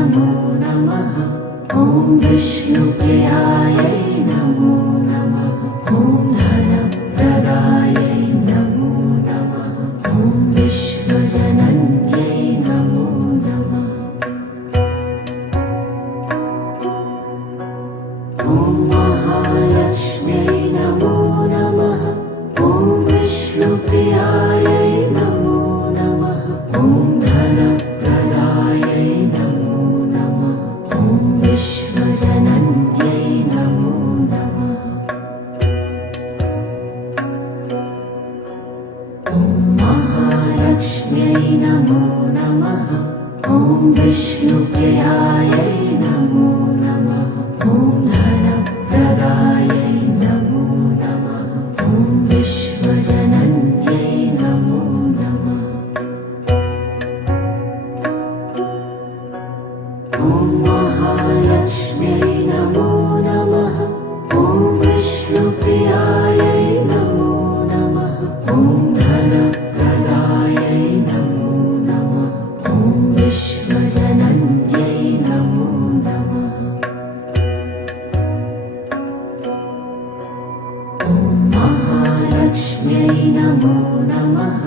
नमो नमः। ॐ विष्णुप्रियायै नमो नमः। ॐ धनप्रदायै नमो नमः। ॐ विश्वजनन्यै नमो नमः। ॐ महालक्ष्म्यै नमो नमः। ॐ विष्णुप्रियायै नमो नमः। ॐ धनप्रदायै नमो नमः। ॐ विश्वजनन्यै नमो नमः। ॐ महालक्ष्म्यै नमो नमः। ॐ विष्णुप्रियायै नमो नमः। ॐ धनप्रदायै नमो नमः। ॐ विश्वजनन्यै नमो नमः। ॐ महालक्ष्म्यै नमो नमः। ॐ विष्णुप्रियायै नमो नमः। ॐ धनप्रदायै नमो नमः। ॐ विश्वजनन्यै नमो नमः। ॐ महालक्ष्म्यै नमो नमः।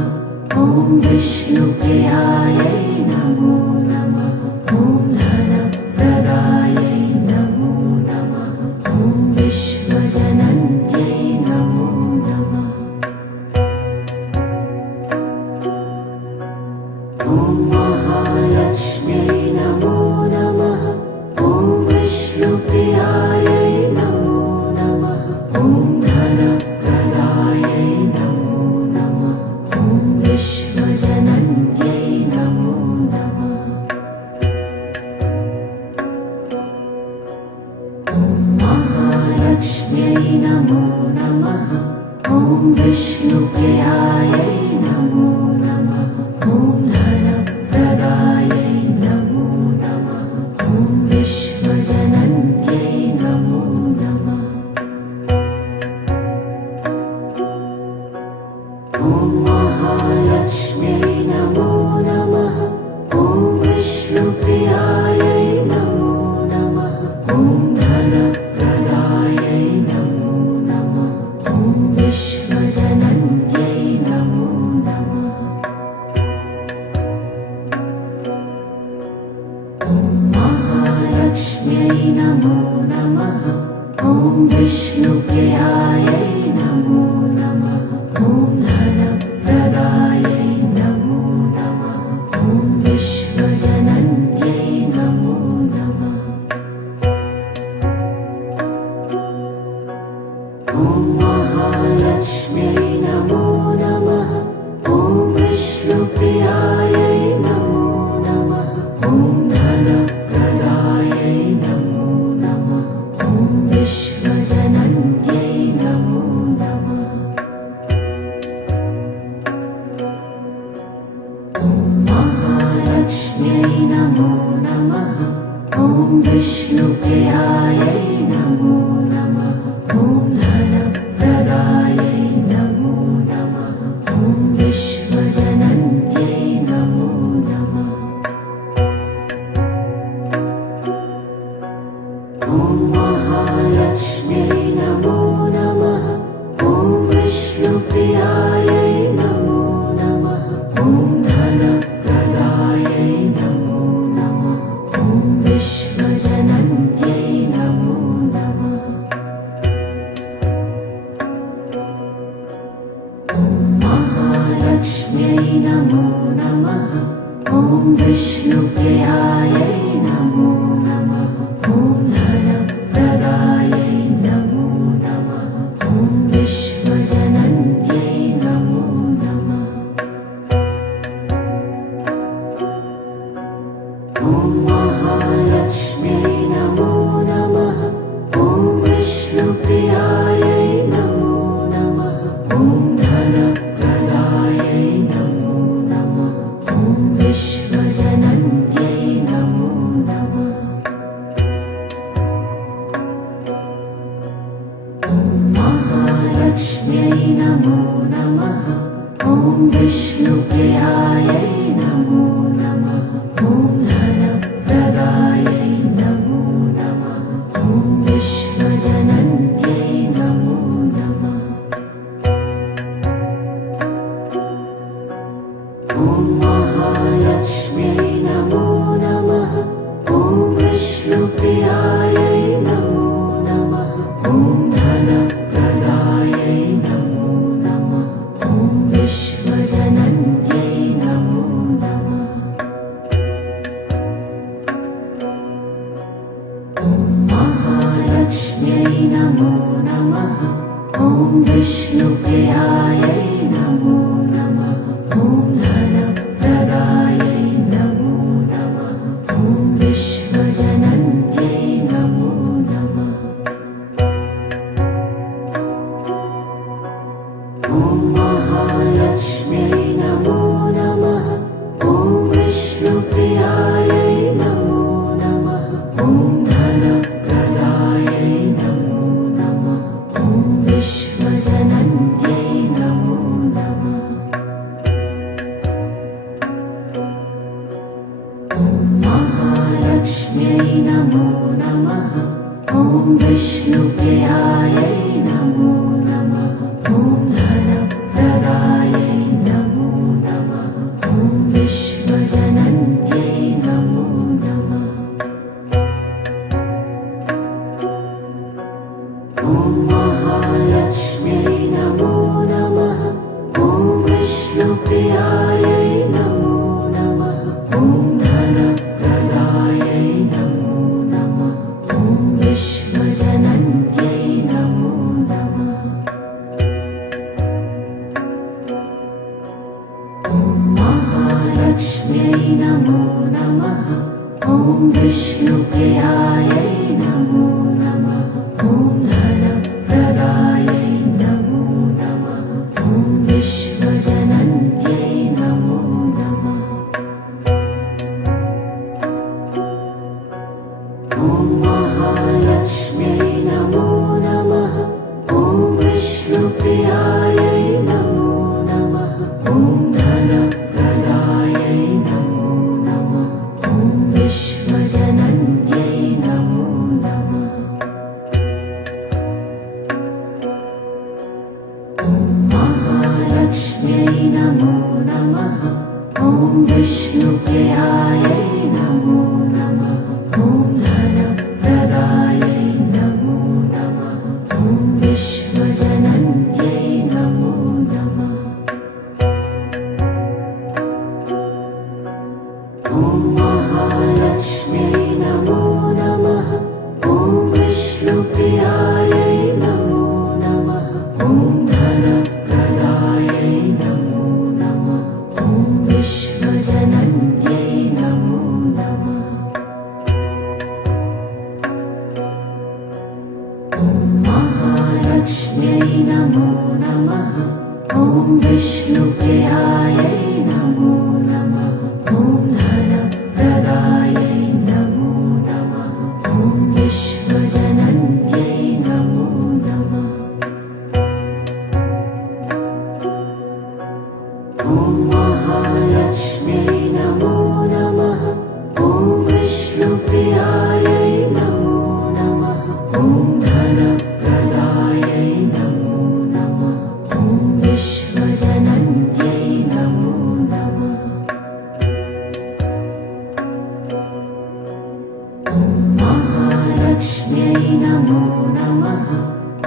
ॐ विष्णुप्रियायै नमो नमः। ॐ धनप्रदायै नमो नमः। ॐ विश्वजनन्यै नमो नमः। ॐ महालक्ष्म्यै नमो नमः। ॐ विष्णुप्रियायै नमो नमः। ॐ धनप्रदायै नमो नमः। ॐ विश्वजनन्यै नमो नमः। ॐ महालक्ष्म्यै नमो नमः। ॐ विष्णुप्रियायै नमो नमः। ॐ धनप्रदायै नमो नमः। ॐ विश्वजनन्यै नमो नमः। ॐ महालक्ष्म्यै नमो नमः। ॐ विष्णुप्रियायै नमो नमः। ॐ धनप्रदायै नमो नमः। ॐ विश्वजनन्यै नमो नमः। ॐ महालक्ष्म्यै नमो नमः। ॐ विष्णुप्रियायै नमो नमः। ॐ धनप्रदायै नमो नमः। ॐ विश्वजनन्यै नमो नमः। ॐ महालक्ष्म्यै नमो नमः। ॐ विष्णुप्रियायै नमो नमः। ॐ धनप्रदायै नमो नमः। ॐ विश्वजनन्यै नमो नमः। ॐ महालक्ष्म्यै नमो नमः। ॐ विष्णुप्रियायै नमो नमः। ॐ धनप्रदायै नमो नमः। ॐ विश्वजनन्यै नमो नमः। ॐ महालक्ष्म्यै नमो नमः। ॐ विष्णुप्रियायै नमो नमः। ॐ धनप्रदायै नमो नमः। ॐ विश्वजनन्यै नमो नमः। ॐ महालक्ष्म्यै नमो नमः। ॐ विष्णुप्रियायै नमो नमः। ॐ धनप्रदायै नमो नमः। ॐ विश्वजनन्यै नमो नमः। ॐ महालक्ष्म्यै नमो नमः। ॐ विष्णुप्रियायै नमो नमः। ॐ धनप्रदायै नमो नमः। ॐ विश्वजनन्यै नमो नमः। ॐ महालक्ष्म्यै नमो नमः। ॐ विष्णुप्रियायै नमो नमः। ॐ धनप्रदायै ॐ महालक्ष्म्यै नमो नमः। ॐ विष्णुप्रियायै नमो नमः। ॐ धनप्रदायै नमो नमः। ॐ विश्वजनन्यै नमो नमः। ॐ महालक्ष्म्यै नमो नमः। ॐ विष्णुप्रियायै नमो नमः। ॐ धनप्रदायै नमो नमः। ॐ विश्वजनन्यै नमो नमः। ॐ महालक्ष्म्यै नमो नमः। ॐ विष्णुप्रियायै नमो नमः। ॐ धनप्रदायै नमो नमः। ॐ विश्वजनन्यै नमो नमः। ॐ महालक्ष्म्यै नमो नमः। ॐ विष्णुप्रियायै नमो नमः। ॐ धनप्रदायै नमो नमः। ॐ विश्वजनन्यै नमो नमः। ॐ महालक्ष्म्यै नमो नमः। ॐ विष्णुप्रियायै नमो नमः। ॐ धनप्रदायै नमो नमः। ॐ विश्वजनन्यै नमो नमः। ॐ महालक्ष्म्यै नमो नमः। ॐ विष्णुप्रियायै नमो नमः। ॐ धनप्रदायै नमो नमः। ॐ विश्वजनन्यै नमो नमः। ॐ महालक्ष्म्यै नमो नमः। ॐ विष्णुप्रियायै नमो नमः। ॐ धनप्रदायै नमो नमः। ॐ विश्वजनन्यै नमो नमः। ॐ महालक्ष्म्यै नमो नमः। ॐ विष्णुप्रियायै नमो नमः। ॐ धनप्रदायै नमो नमः। ॐ विश्वजनन्यै नमो नमः। ॐ महालक्ष्म्यै नमो नमः। ॐ विष्णुप्रियायै नमो नमः। ॐ धनप्रदायै नमो नमः। ॐ विश्वजनन्यै नमो नमः। ॐ महालक्ष्म्यै नमो नमः। ॐ विष्णुप्रियायै नमो नमः। ॐ धनप्रदायै नमो नमः। ॐ विश्वजनन्यै नमो नमः। ॐ महालक्ष्म्यै नमो नमः। ॐ विष्णुप्रियायै नमो नमः। ॐ धनप्रदायै नमो नमः। ॐ विश्वजनन्यै नमो नमः। ॐ महालक्ष्म्यै नमो नमः।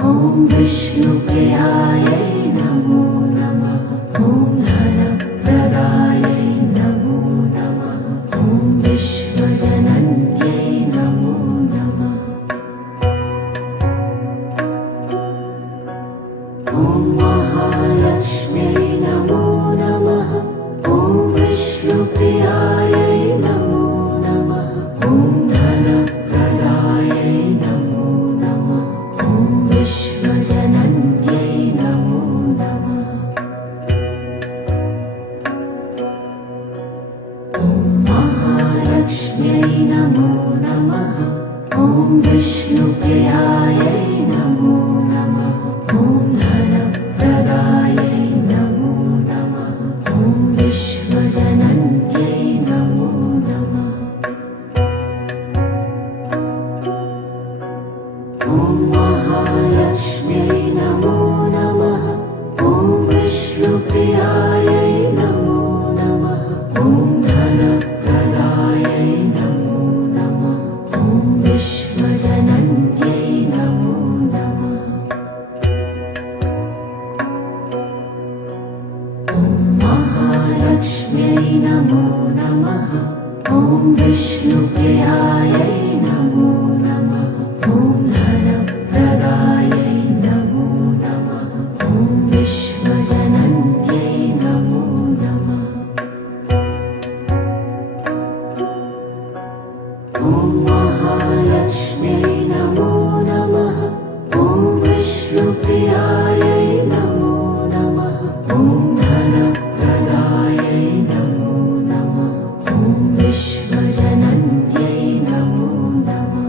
ॐ विष्णुप्रियायै नमो नमः। ॐ धनप्रदायै नमो नमः। ॐ विश्वजनन्यै नमो महालक्ष्म्यै नमो नमः। ॐ विष्णुप्रियायै नमो नमः। ॐ धनप्रदायै नमो नमः। ॐ विश्वजनन्यै नमो नमः। ॐ महालक्ष्म्यै नमो नमः। ॐ विष्णुप्रियायै नमो नमः। ॐ धनप्रदायै नमो नमः। ॐ विश्वजनन्यै नमो नमः।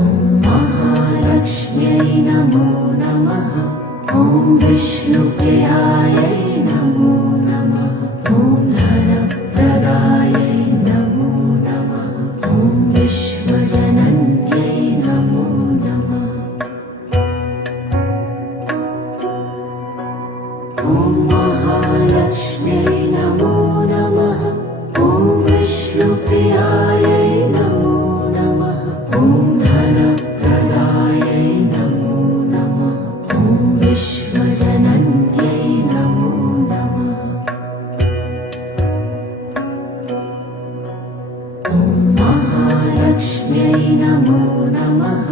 ॐ महालक्ष्म्यै नमो नमः। ॐ विष्णुप्रियायै नमो नमः। ॐ धनप्रदायै नमो नमः। ॐ विश्वजनन्यै नमो नमः। ॐ महालक्ष्म्यै नमो नमः। ॐ विष्णुप्रियायै नमो नमः। ॐ धनप्रदायै नमो नमः। ॐ विश्वजनन्यै नमो नमः। ॐ महालक्ष्म्यै नमो नमः।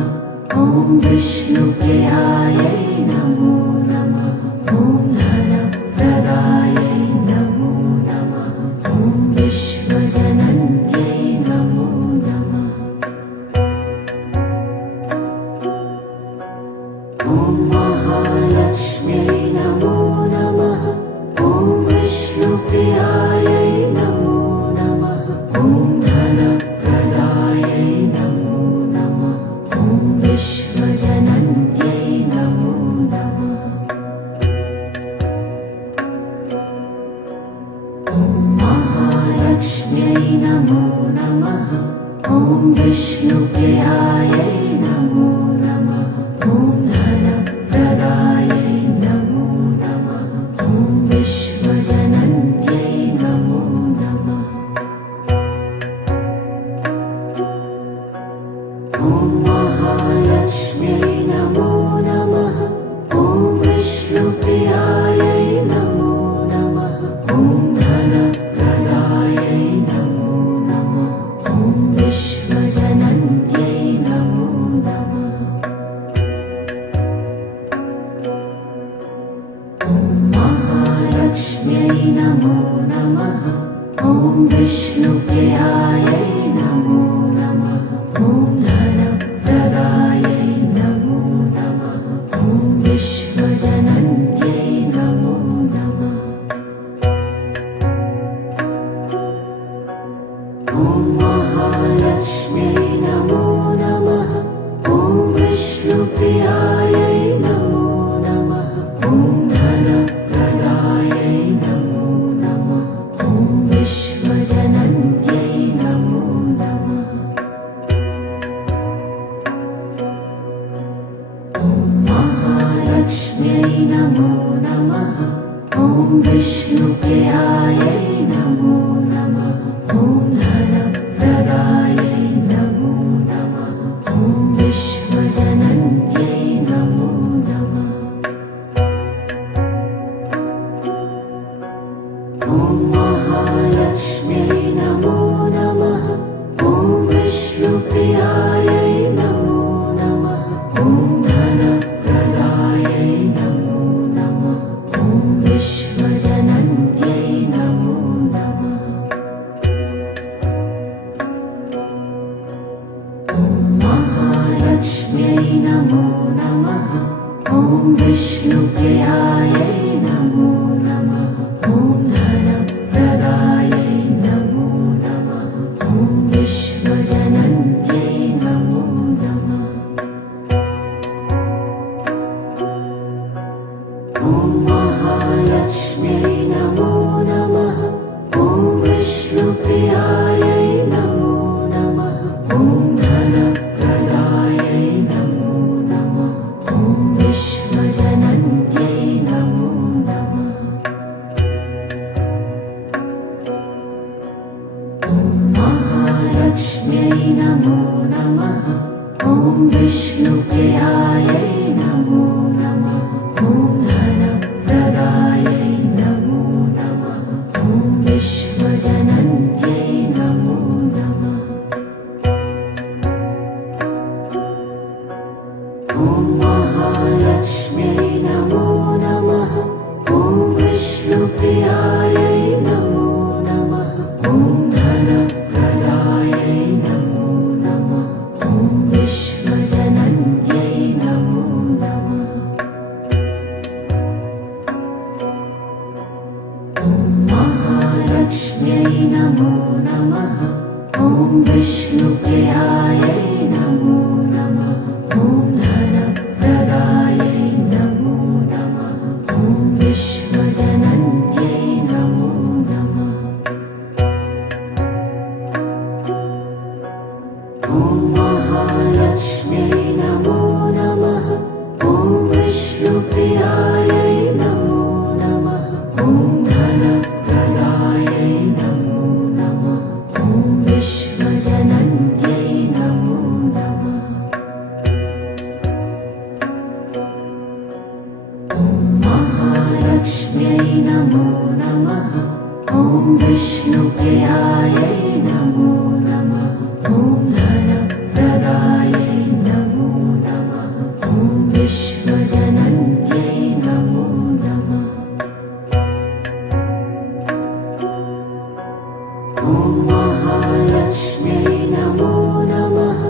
ॐ विष्णुप्रियायै नमो नमः। ॐ धनप्रदायै नमो नमः। ॐ विश्वजनन्यै नमो नमः। ॐ महालक्ष्म्यै नमो नमः। ॐ विष्णुप्रियायै नमो नमः। ॐ धनप्रदायै नमो नमः। ॐ विश्वजनन्यै नमो नमः। ॐ महालक्ष्म्यै नमो नमः। ॐ विष्णुप्रियायै नमो नमः। ॐ धनप्रदायै नमो नमः। ॐ विश्वजनन्यै नमो नमः। ॐ महालक्ष्म्यै नमो नमः। ॐ विष्णुप्रियायै नमो नमः। ॐ धनप्रदायै नमो नमः। ॐ विश्वजनन्यै नमो नमः। ॐ महालक्ष्म्यै नमो नमः। ॐ विष्णुप्रियायै नमो नमः। ॐ धनप्रदायै नमो नमः। ॐ विश्वजनन्यै नमो नमः। ॐ महालक्ष्म्यै नमो नमः। ॐ विष्णुप्रियायै नमो नमः। ॐ धनप्रदायै नमो नमः। ॐ विश्वजनन्यै नमो नमः। ॐ महालक्ष्म्यै नमो नमः। ॐ विष्णुप्रियायै नमो नमः। ॐ धनप्रदायै नमो नमः। ॐ विश्वजनन्यै नमो नमः। ॐ महालक्ष्म्यै नमो नमः। ॐ विष्णुप्रियायै नमो नमः। ॐ धनप्रदायै नमो नमः। ॐ विश्वजनन्यै नमो नमः। ॐ महालक्ष्म्यै नमो नमः। ॐ विष्णुप्रियायै नमो नमः। ॐ धनप्रदायै नमो नमः। ॐ विश्वजनन्यै नमो नमः। ॐ महालक्ष्म्यै नमो नमः। ॐ विष्णुप्रियायै नमो नमः। ॐ धनप्रदायै नमो नमः। ॐ विश्वजनन्यै नमो नमः। ॐ महालक्ष्म्यै नमो नमः। ॐ विष्णुप्रियायै नमो नमः। ॐ धन नमो नमः ॐ विष्णुप्रियायै नमो नमः ॐ धनप्रदायै नमो नमः ॐ विश्वजनन्यै नमो नमः ॐ महालक्ष्म्यै नमो नमः ॐ विष्णुप्रियायै नमो नमः ॐ धनप्रदायै नमो नमः ॐ विश्वजनन्यै नमो नमः ॐ महालक्ष्म्यै नमो नमः ॐ विष्णुप्रियायै नमो नमः ॐ धनप्रदायै नमो नमः ॐ विश्वजनन्यै नमो नमः ॐ महालक्ष्म्यै नमो नमः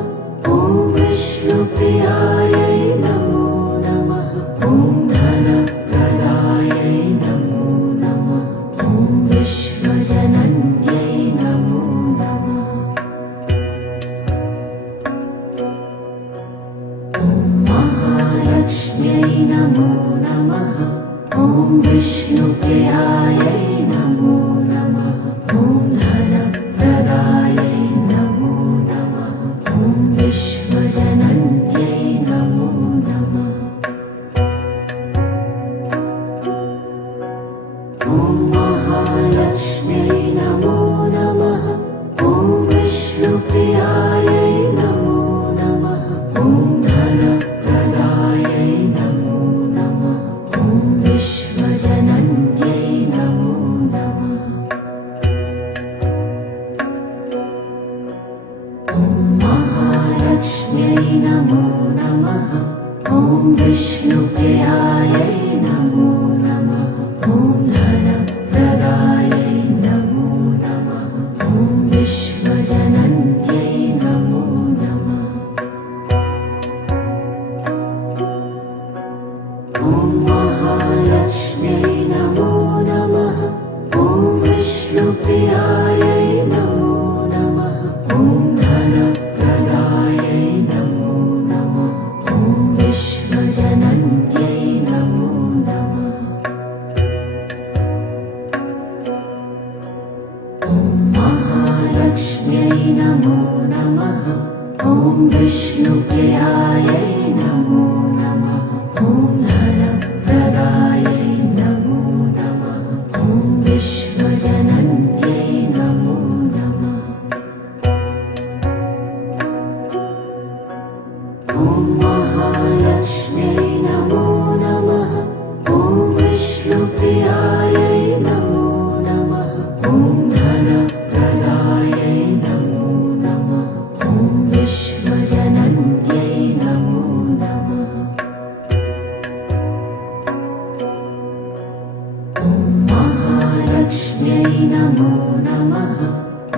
ॐ विष्णुप्रियायै नमो नमः ॐ धनप्रदायै नमो नमः ॐ विश्वजनन्यै नमो नमः ॐ महालक्ष्म्यै नमो नमः ॐ विष्णुप्रियायै नमो नमः ॐ धनप्रदायै नमो नमः ॐ विश्वजनन्यै नमो नमः ॐ महालक्ष्म्यै नमो नमः ॐ विष्णुप्रियायै नमो नमः ॐ धनप्रदायै नमो नमः ॐ विश्वजनन्यै नमो नमः ॐ महालक्ष्म्यै नमो नमः ॐ विष्णुप्रियायै नमो नमः ॐ धनप्रदायै नमो नमः ॐ विश्वजनन्यै नमो नमः ॐ महालक्ष्म्यै नमो नमः ॐ विष्णुप्रियायै नमो नमः ॐ धनप्रदायै नमो नमः ॐ विश्वजनन्यै नमो नमः ॐ महालक्ष्म्यै नमो नमः ॐ विष्णुप्रियायै नमो नमः ॐ धनप्रदायै नमो नमः ॐ विश्वजनन्यै नमो नमः ॐ महालक्ष्म्यै नमो नमः ॐ विष्णुप्रियायै नमो नमः ॐ धनप्रदायै नमो नमः ॐ विश्वजनन्यै नमो नमः ॐ महालक्ष्म्यै नमो नमः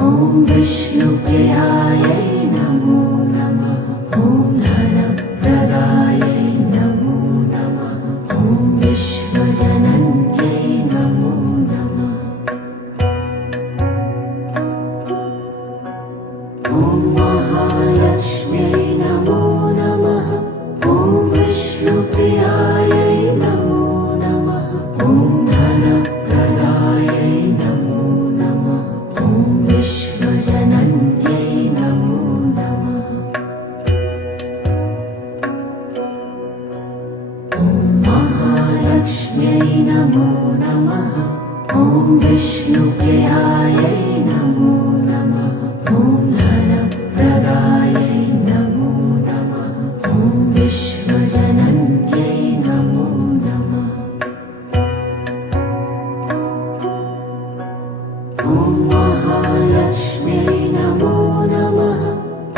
ॐ विष्णुप्रियायै नमो नमः ॐ धनप्रदायै नमो नमः ॐ विश्वजनन्यै नमो नमः ॐ महालक्ष्म्यै नमो नमः ॐ विष्णुप्रियायै नमो नमः ॐ धनप्रदायै नमो नमः ॐ विश्वजनन्यै नमो नमः ॐ महालक्ष्म्यै नमो नमः ॐ विष्णुप्रियायै नमो नमः ॐ धनप्रदायै नमो नमः ॐ विश्वजनन्यै नमो नमः ॐ महालक्ष्म्यै नमो नमः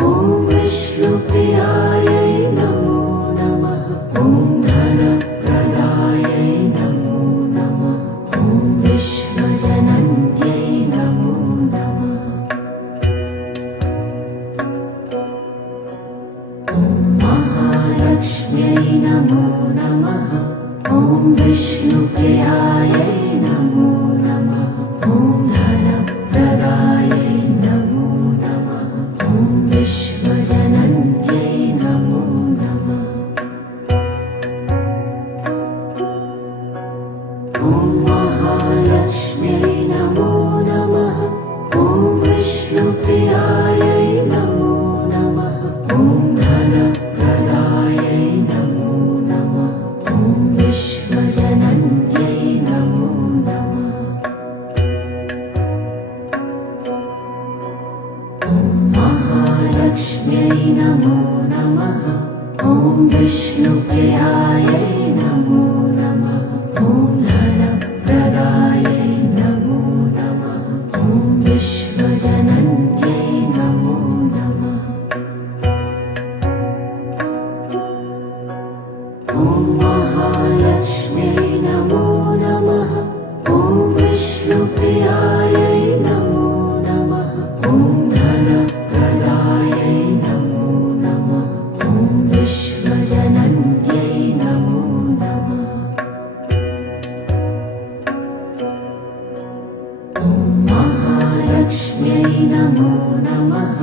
ॐ विष्णुप्रियायै नमो नमः ॐ धनप्रदायै नमो नमः ॐ विश्वजनन्यै नमो नमः ॐ महालक्ष्म्यै नमो नमः ॐ विष्णुप्रियायै नमो नमः ॐ धनप्रदायै ॐ महालक्ष्म्यै नमो नमः। ॐ विष्णुप्रियायै नमो नमः। ॐ धनप्रदायै नमो नमः। ॐ विश्वजनन्यै नमो नमः। ॐ महालक्ष्म्यै नमो नमः। ॐ विष्णुप्रियायै नमो नमः। ॐ धनप्रदायै नमो नमः। ॐ विश्वजनन्यै नमो नमः। ॐ महालक्ष्म्यै नमो नमः। ॐ विष्णुप्रियायै नमो नमः। ॐ धनप्रदायै नमो नमः। ॐ विश्वजनन्यै नमो नमः। ॐ महालक्ष्म्यै नमो नमः।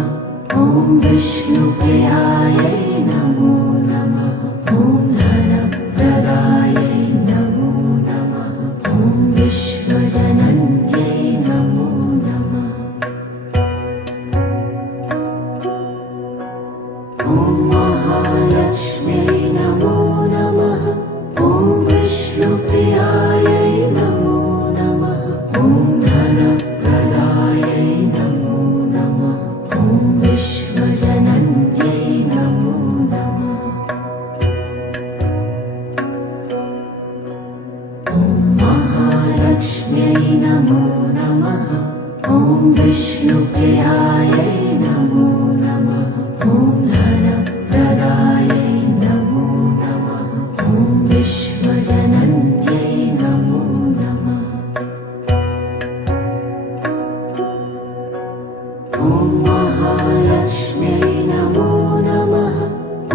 ॐ विष्णुप्रियायै नमो नमः। ॐ धनप्रदायै नमो नमः। ॐ विश्वजनन्यै नमो नमः। ॐ महालक्ष्म्यै नमो नमः। ॐ विष्णुप्रियायै नमो नमः। ॐ धनप्रदायै नमो नमः। ॐ विश्वजनन्यै नमो नमः। ॐ महालक्ष्म्यै नमो नमः। ॐ विष्णुप्रियायै नमो नमः। ॐ धनप्रदायै नमो नमः। ॐ विश्वजनन्यै नमो नमः। ॐ महालक्ष्म्यै नमो नमः।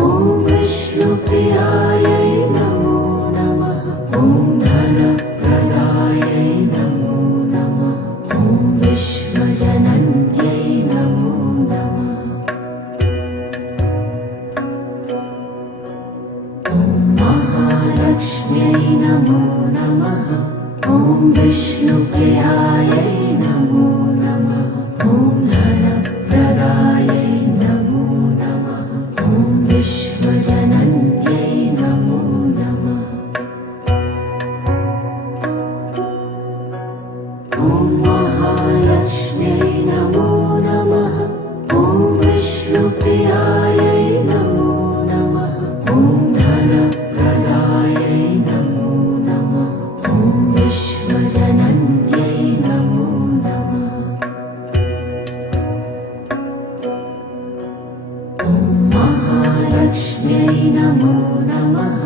ॐ विष्णुप्रियायै नमो नमः। ॐ धनप्रदायै नमो नमः। ॐ विश्वजनन्यै नमो नमः। ॐ महालक्ष्म्यै नमो नमः। ॐ विष्णुप्रियायै नमो नमः। ॐ धनप्रदायै नमो नमः। ॐ विश्वजनन्यै नमो नमः। ॐ महालक्ष्म्यै नमो नमः। ॐ विष्णुप्रियायै नमो नमः। ॐ धनप्रदायै नमो नमः। ॐ विश्वजनन्यै नमो नमः। ॐ महालक्ष्म्यै नमो नमः।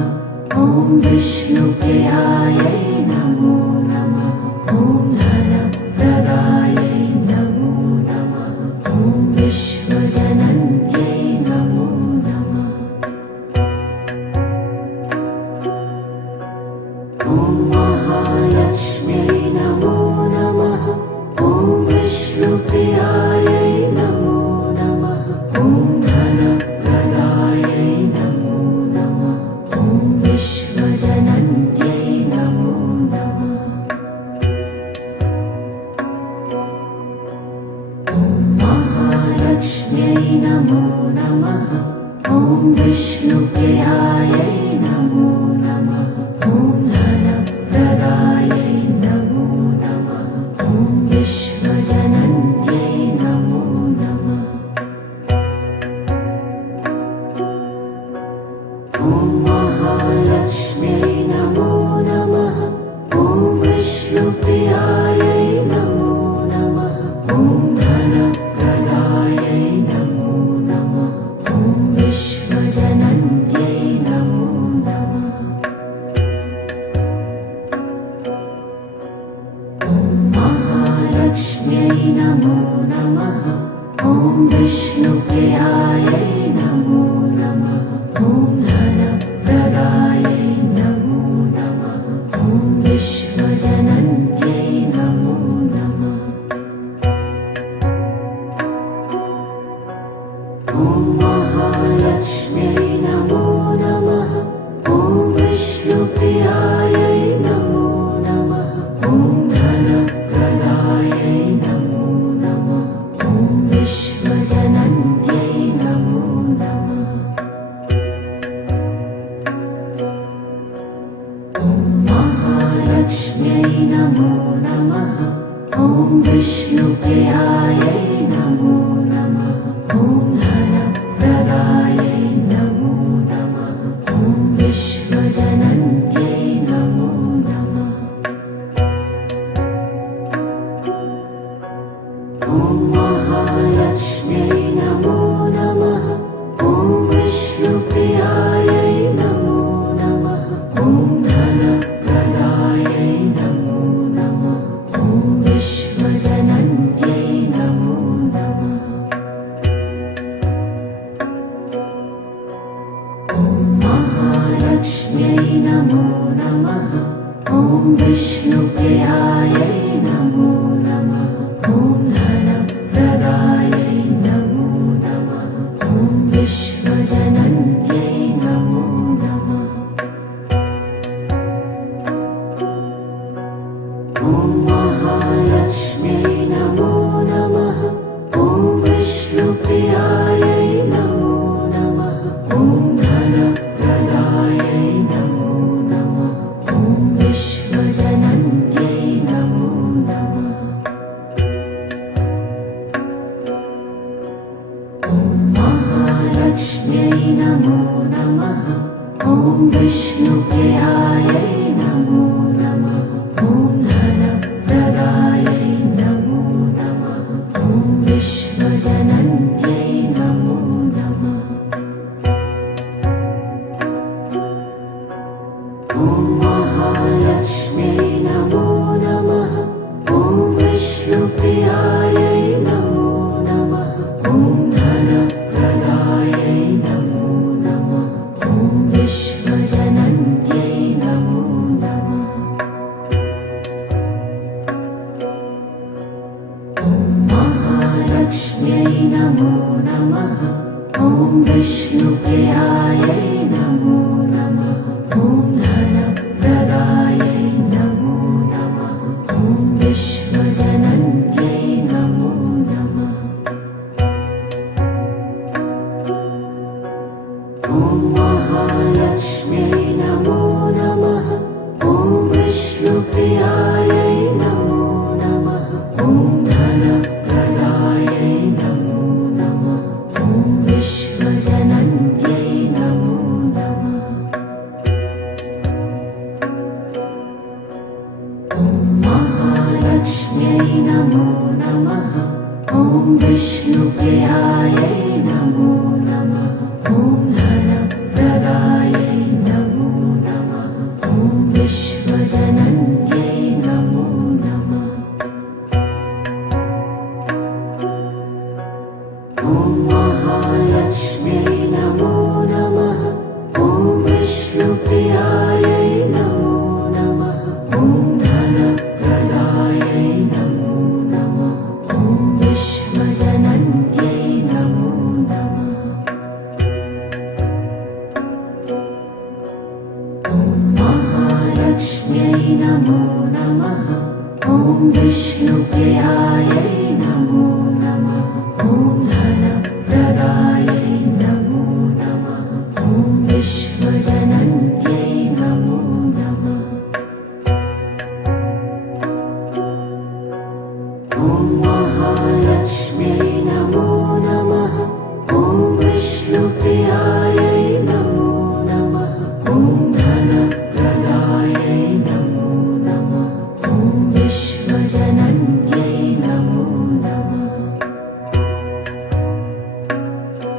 ॐ विष्णुप्रियायै नमो नमः। ॐ धनप्रदायै नमो नमः। ॐ विश्वजनन्यै नमो नमः। ॐ महालक्ष्म्यै नमो नमः। ॐ विष्णुप्रियायै नमो नमः। ॐ धनप्रदायै नमो नमः। ॐ विश्वजनन्यै नमो नमः। ॐ महालक्ष्म्यै नमो नमः। ॐ विष्णुप्रियायै नमो नमः। ॐ धनप्रदायै नमो नमः। ॐ विष्णुप्रियायै नमो नमः। ॐ धनप्रदायै नमो नमः। ॐ विश्वजनन्यै नमो नमः। ॐ महालक्ष्म्यै नमो नमः। ॐ विष्णुप्रियायै नमो नमः। ॐ धनप्रदायै नमो नमः। ॐ विश्वजनन्यै नमो नमः। ॐ महालक्ष्म्यै नमो नमः। ॐ विष्णुप्रियायै नमो नमः। ॐ धनप्रदायै नमो नमः। ॐ विश्वजनन्यै नमो नमः। ॐ महालक्ष्म्यै नमो नमः। ॐ विष्णुप्रियायै नमो नमः। ॐ धनप्रदायै नमो नमः। ॐ विश्वजनन्यै नमो नमः। ॐ महालक्ष्म्यै नमो नमः। ॐ विष्णुप्रियायै नमो नमः। ॐ धनप्रदायै नमो नमः। ॐ विश्वजनन्यै नमो नमः। ॐ महालक्ष्म्यै नमो नमः। ॐ विष्णुप्रियायै नमो नमः। ॐ धनप्रदायै नमो नमः। ॐ विश्वजनन्यै नमो नमः। ॐ महालक्ष्म्यै नमो नमः। ॐ विष्णुप्रियायै नमो नमः। ॐ धनप्रदायै नमो नमः। ॐ विश्वजनन्यै नमो नमः। ॐ महालक्ष्म्यै नमो नमः। ॐ विष्णुप्रियायै नमो नमः। ॐ धनप्रदायै नमो नमः। ॐ विश्वजनन्यै नमो नमः। ॐ महालक्ष्म्यै नमो नमः। ॐ विष्णुप्रियायै नमो नमः। ॐ धनप्रदायै नमो नमः। ॐ विश्वजनन्यै नमो नमः। ॐ महालक्ष्म्यै नमो नमः। ॐ विष्णुप्रियायै नमो नमः। ॐ धनप्रदायै नमो नमः। ॐ विश्वजनन्यै नमो नमः। ॐ महालक्ष्म्यै नमो नमः। ॐ विष्णुप्रियायै नमो नमः। ॐ धनप्रदायै नमो नमः। ॐ विश्वजनन्यै नमो नमः। ॐ महालक्ष्म्यै नमो नमः। ॐ विष्णुप्रियायै नमो नमः। ॐ धनप्रदायै नमो नमः। ॐ विश्वजनन्यै नमो नमः। ॐ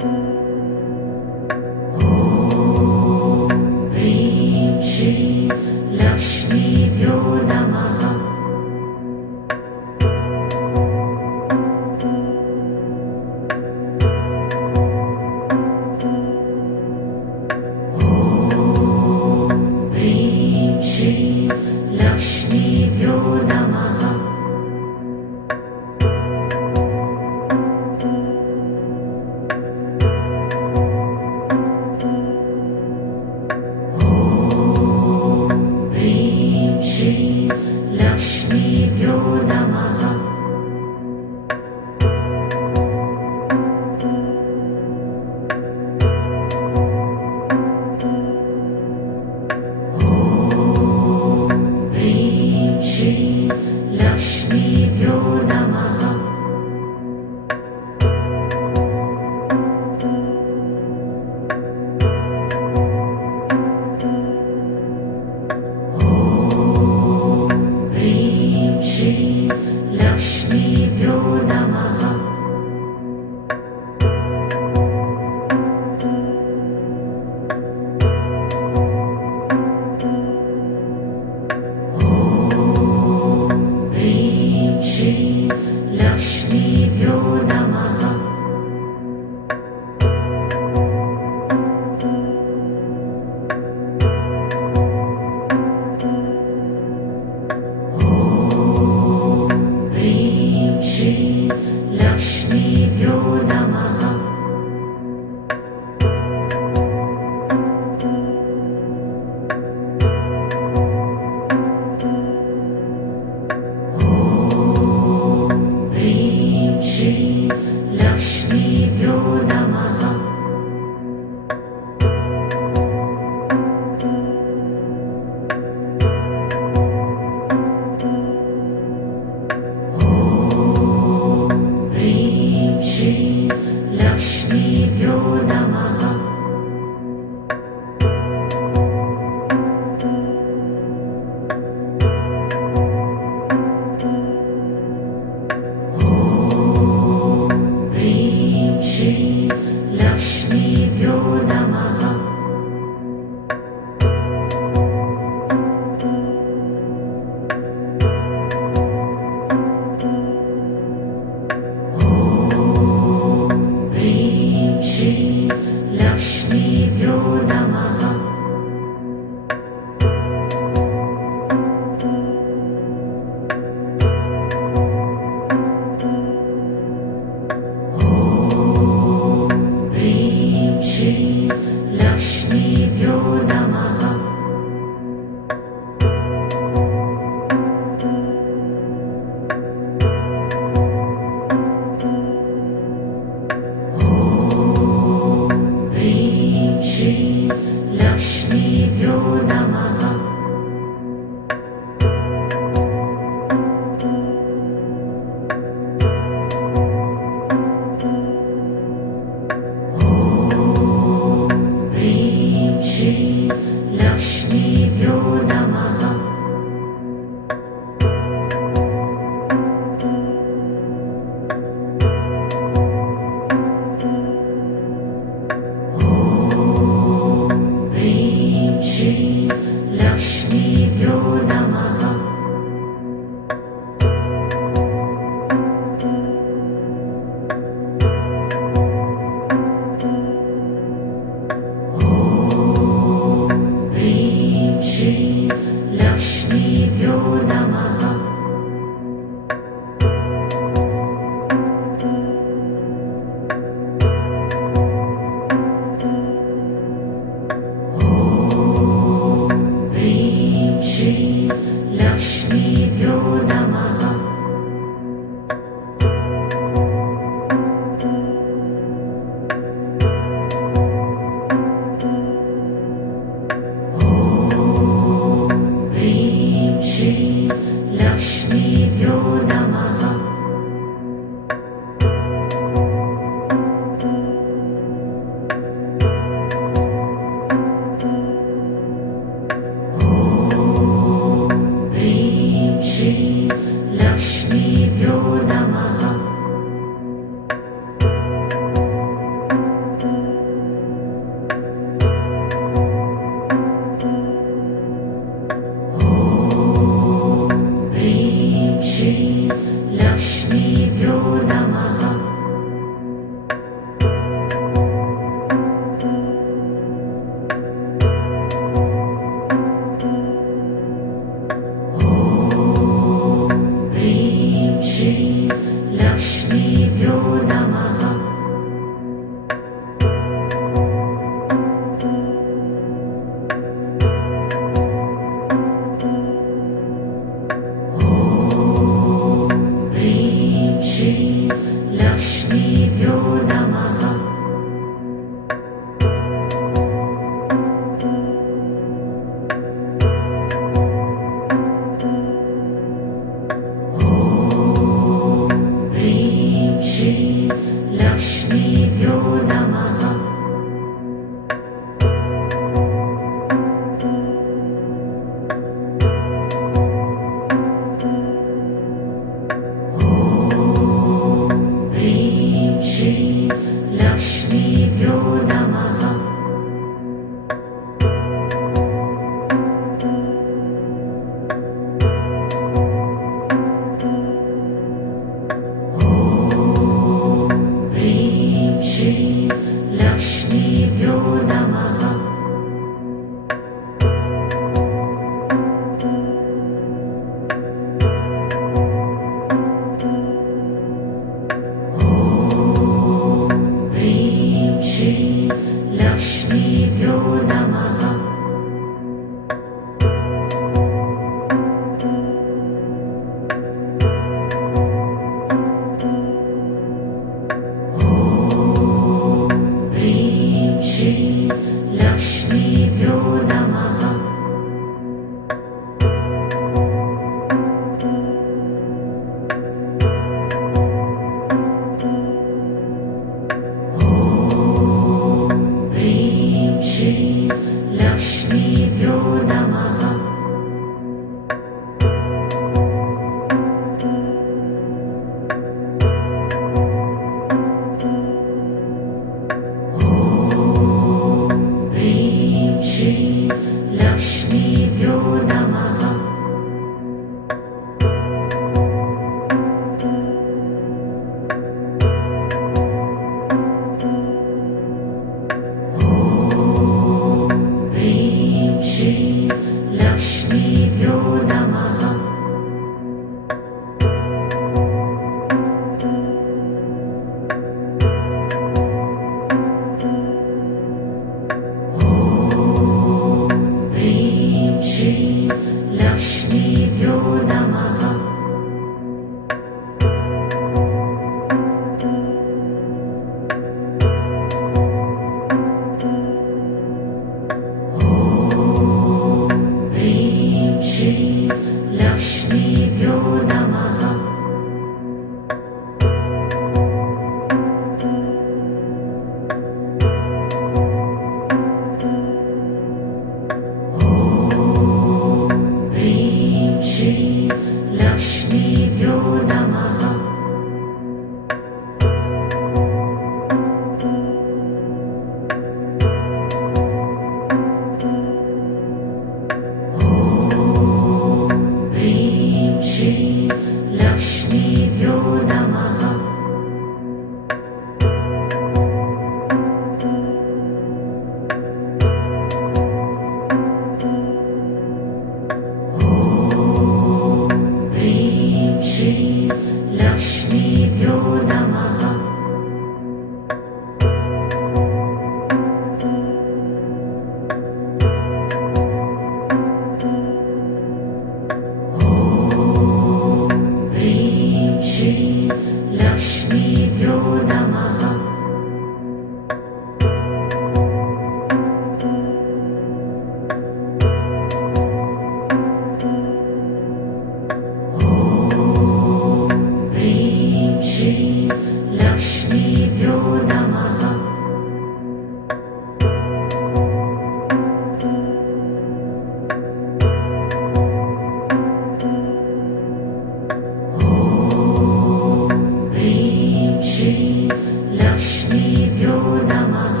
लक्ष्मीभ्यो नमः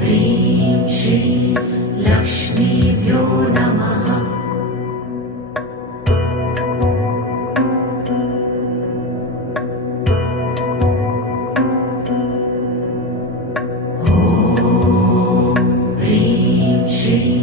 ह्रीं श्रीं लक्ष्मीभ्यो नमः ह्रीं श्रीं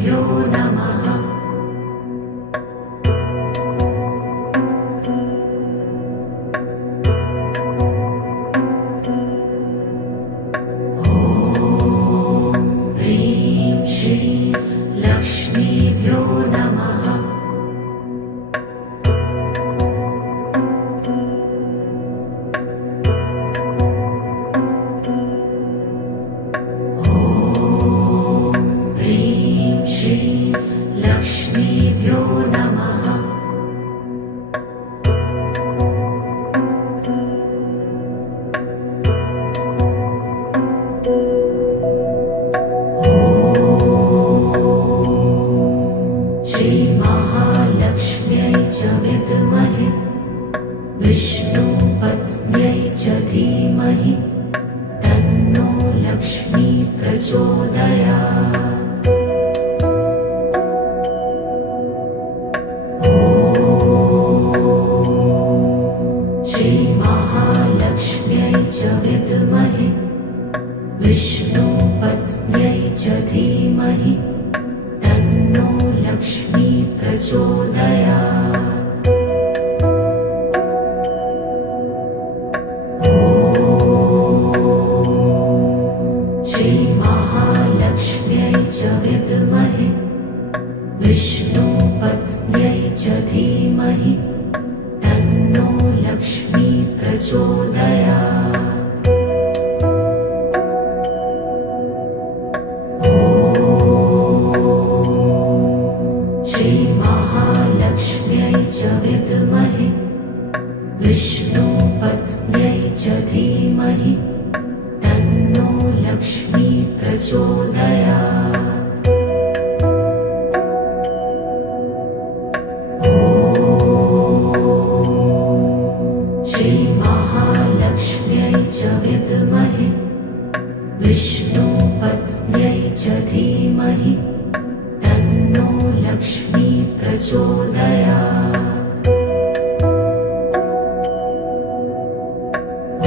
लक्ष्मीभ्यो नमः। लक्ष्मीभ्यो नमः। ॐ ह्रीं श्रीं लक्ष्मीभ्यो नमः। श्रीमहालक्ष्म्यै च विद्महे विष्णुपत्न्यै च धीमहि तन्नो लक्ष्मी प्रचोदयात्। ॐ श्रीमहालक्ष्म्यै च विद्महे विष्णुपत्न्यै च धीमहि तन्नो लक्ष्मी प्रचोदयात्। ॐ श्रीमहालक्ष्म्यै च विद्महे विष्णुपत्न्यै च धीमहि तन्नो लक्ष्मी प्रचोदयात्। श्रीमहालक्ष्म्यै च विद्महे विष्णुपत्न्यै च धीमहि तन्नो लक्ष्मी प्रचोदयात्। ॐ श्रीमहालक्ष्म्यै च विद्महे विष्णुपत्न्यै च धीमहि तन्नो लक्ष्मी प्रचोदयात्। ॐ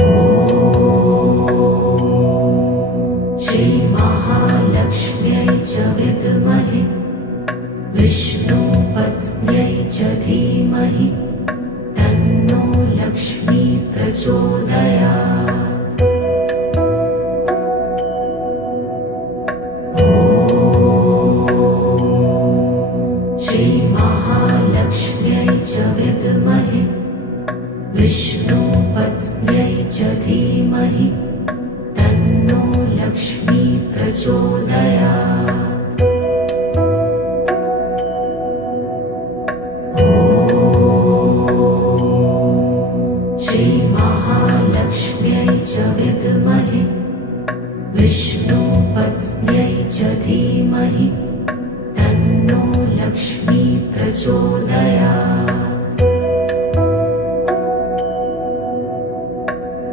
श्रीमहालक्ष्म्यै च विद्महे विष्णुपत्न्यै च धीमहि तन्नो लक्ष्मी प्रचोदयात्। ॐ श्रीमहालक्ष्म्यै च विद्महे विष्णुपत्न्यै च धीमहि तन्नो लक्ष्मी प्रचोदयात्। ॐ श्रीमहालक्ष्म्यै च विद्महे विष्णुपत्न्यै च धीमहि तन्नो लक्ष्मी प्रचोदयात्।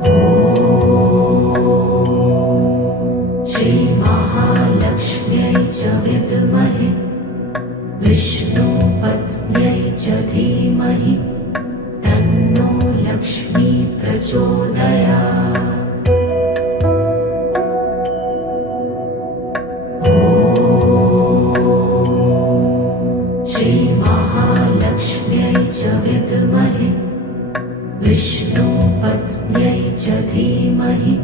ॐ श्रीमहालक्ष्म्यै च विद्महे विष्णुपत्न्यै च धीमहि तन्नो लक्ष्मी प्रचोदयात्। ॐ श्रीमहालक्ष्म्यै च विद्महे विष्णुपत्न्यै च धीमहि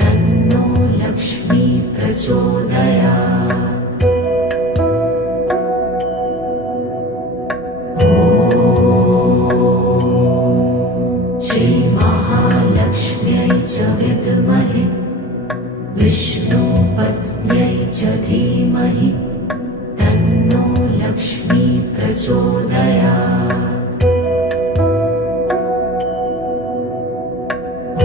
तन्नो लक्ष्मी प्रचोदयात्। ॐ श्रीमहालक्ष्म्यै च विद्महे विष्णुपत्न्यै च धीमहि तन्नो लक्ष्मी प्रचोदयात्। ॐ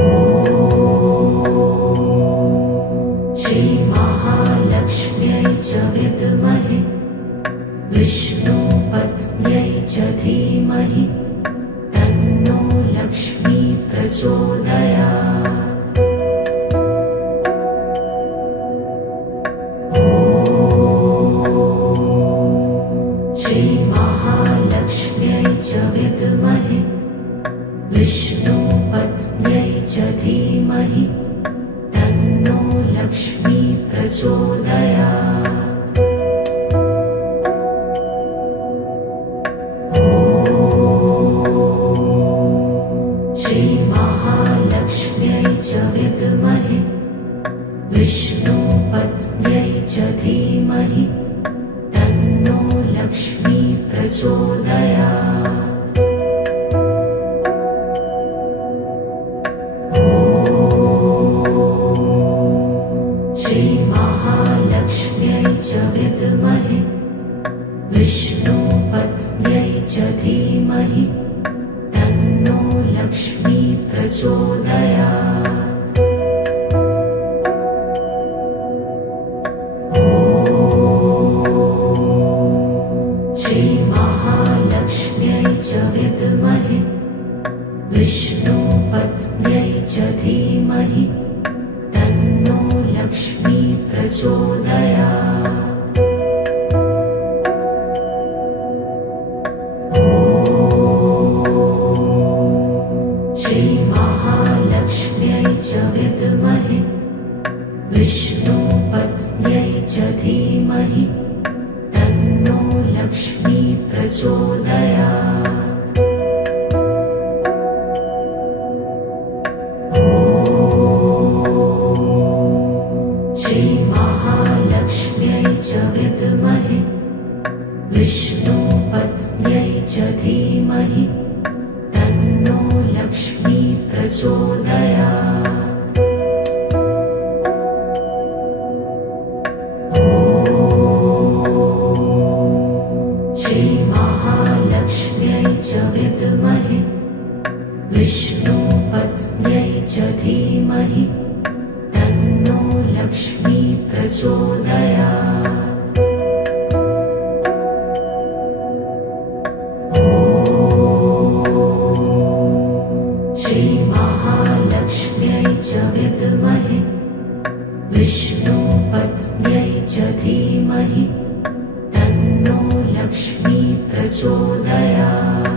श्रीमहालक्ष्म्यै च विद्महे विष्णुपत्न्यै च धीमहि तन्नो लक्ष्मी प्रचोदयात्। ॐ श्रीमहालक्ष्म्यै च विद्महे विष्णुपत्न्यै च धीमहि तन्नो लक्ष्मी प्रचोदयात्। प्रचोदयात्। ॐ श्रीमहालक्ष्म्यै च विद्महे विष्णुपत्न्यै च धीमहि तन्नो लक्ष्मी प्रचोदयात्। ॐ श्रीमहालक्ष्म्यै च विद्महे विष्णुपत्न्यै च धीमहि तन्नो लक्ष्मी प्रचोदयात्। ॐ श्रीमहालक्ष्म्यै च विद्महे विष्णुपत्न्यै च धीमहि तन्नो लक्ष्मी प्रचोदयात्। ॐ श्रीमहालक्ष्म्यै च विद्महे विष्णुपत्न्यै च धीमहि तन्नो लक्ष्मी प्रचोदयात्। ॐ श्रीमहालक्ष्म्यै च विद्महे विष्णुपत्न्यै च धीमहि तन्नो लक्ष्मी प्रचोदयात्। ॐ श्रीमहालक्ष्म्यै च विद्महे विष्णुपत्न्यै च धीमहि तन्नो लक्ष्मी प्रचोदयात्।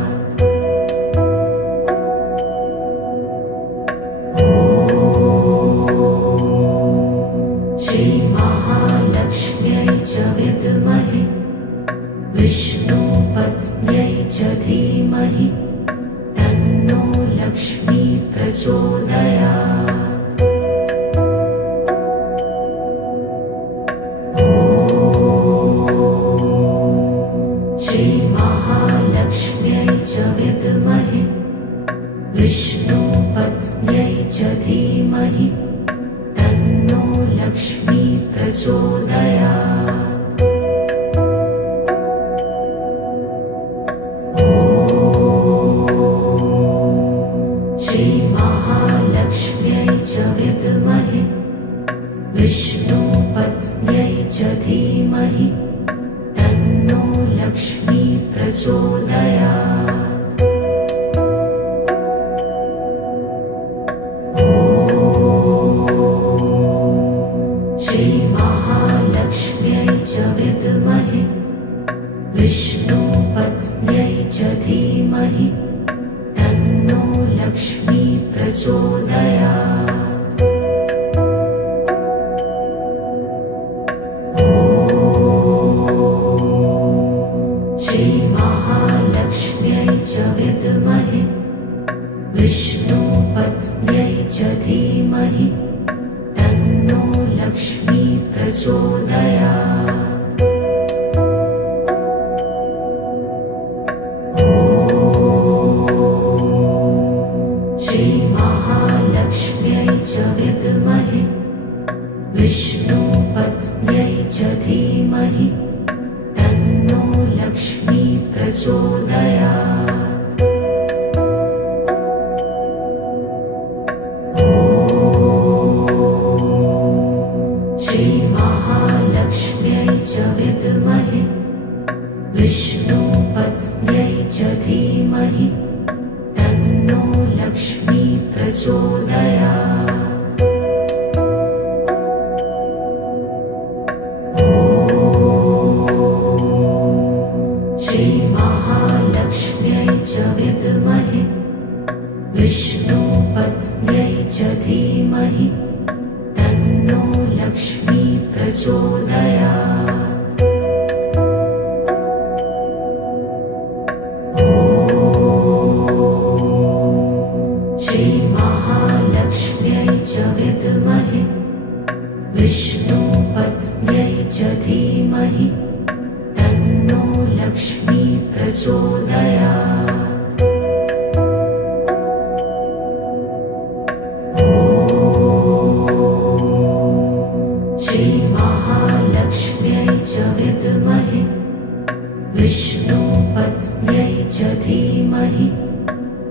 ॐ श्रीमहालक्ष्म्यै च विद्महे विष्णुपत्न्यै च धीमहि तन्नो लक्ष्मी प्रचोदयात्। ॐ श्रीमहालक्ष्म्यै च विद्महे विष्णुपत्न्यै च धीमहि तन्नो लक्ष्मी प्रचोदयात्। ॐ श्रीमहालक्ष्म्यै च विद्महे विष्णुपत्न्यै च धीमहि तन्नो लक्ष्मी प्रचोदयात्। ॐ श्रीमहालक्ष्म्यै च विद्महे विष्णुपत्न्यै च धीमहि तन्नो लक्ष्मी प्रचोदयात्। ॐ श्रीमहालक्ष्म्यै च विद्महे विष्णुपत्न्यै च धीमहि तन्नो लक्ष्मी प्रचोदयात्। ॐ श्रीमहालक्ष्म्यै च विद्महे विष्णुपत्न्यै च धीमहि तन्नो लक्ष्मी प्रचोदयात्। ॐ श्रीमहालक्ष्म्यै च विद्महे विष्णुपत्न्यै च धीमहि तन्नो लक्ष्मी प्रचोदयात्। ॐ श्रीमहालक्ष्म्यै च विद्महे विष्णुपत्न्यै च धीमहि तन्नो लक्ष्मी प्रचोदयात्। ॐ श्रीमहालक्ष्म्यै प्रचोदयात्। ॐ श्रीमहालक्ष्म्यै च विद्महे विष्णुपत्न्यै च धीमहि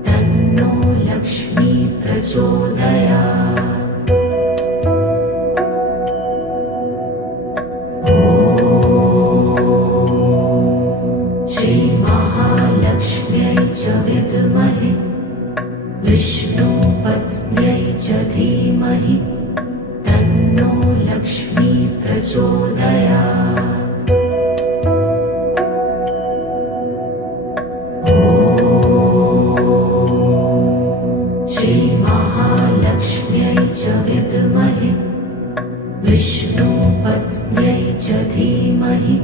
तन्नो लक्ष्मी प्रचोदयात्। ॐ श्रीमहालक्ष्म्यै च विद्महे विष्णुपत्न्यै च धीमहि तन्नो लक्ष्मी प्रचोदयात्। ॐ श्रीमहालक्ष्म्यै च विद्महे विष्णुपत्न्यै च धीमहि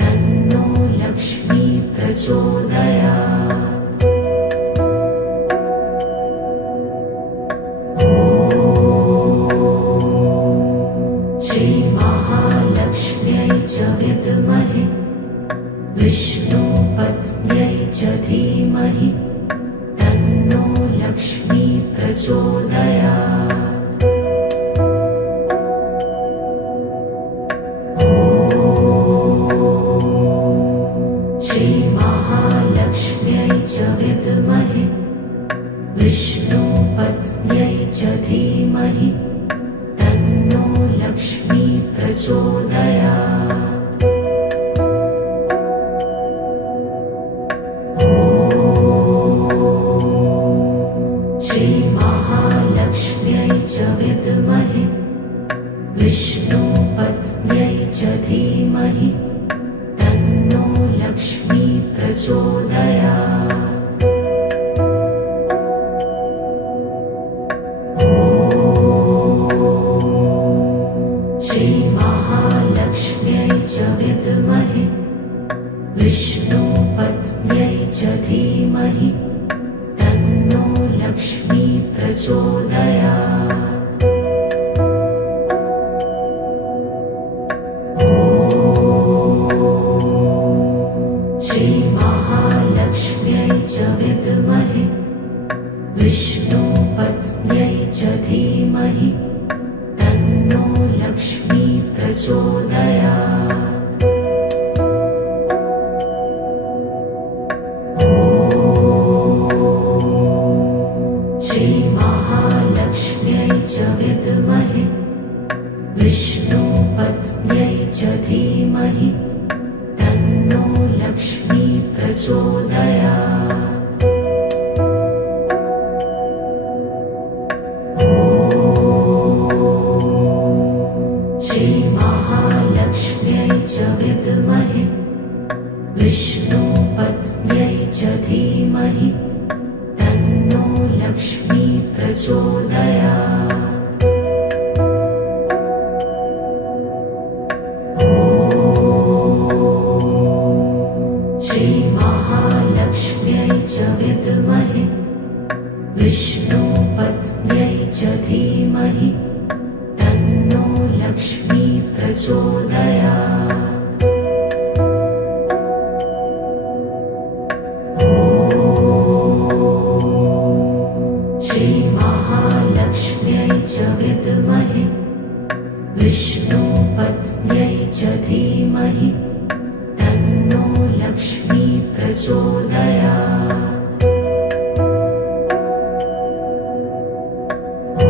तन्नो लक्ष्मी प्रचोदयात्। ॐ श्रीमहालक्ष्म्यै च विद्महे विष्णुपत्न्यै च धीमहि तन्नो लक्ष्मी प्रचोदयात्। ॐ श्रीमहालक्ष्म्यै च विद्महे विष्णुपत्न्यै च धीमहि तन्नो लक्ष्मी प्रचोदयात्। ॐ श्रीमहालक्ष्म्यै च विद्महे विष्णुपत्न्यै च धीमहि तन्नो लक्ष्मी प्रचोदयात्। ॐ श्रीमहालक्ष्म्यै च विद्महे विष्णुपत्न्यै च धीमहि तन्नो लक्ष्मी प्रचोदयात्। ॐ श्रीमहालक्ष्म्यै च विद्महे विष्णुपत्न्यै च धीमहि तन्नो लक्ष्मी प्रचोदयात्। ॐ श्रीमहालक्ष्म्यै च विद्महे विष्णुपत्न्यै च धीमहि तन्नो लक्ष्मी प्रचोदयात्। ॐ श्रीमहालक्ष्म्यै च विद्महे विष्णुपत्न्यै च धीमहि तन्नो लक्ष्मी प्रचोदयात्। ॐ श्रीमहालक्ष्म्यै च विद्महे विष्णुपत्न्यै च धीमहि तन्नो लक्ष्मी प्रचोदयात्। ॐ श्रीमहालक्ष्म्यै च विद्महे विष्णुपत्न्यै च धीमहि तन्नो लक्ष्मी प्रचोदयात्। ॐ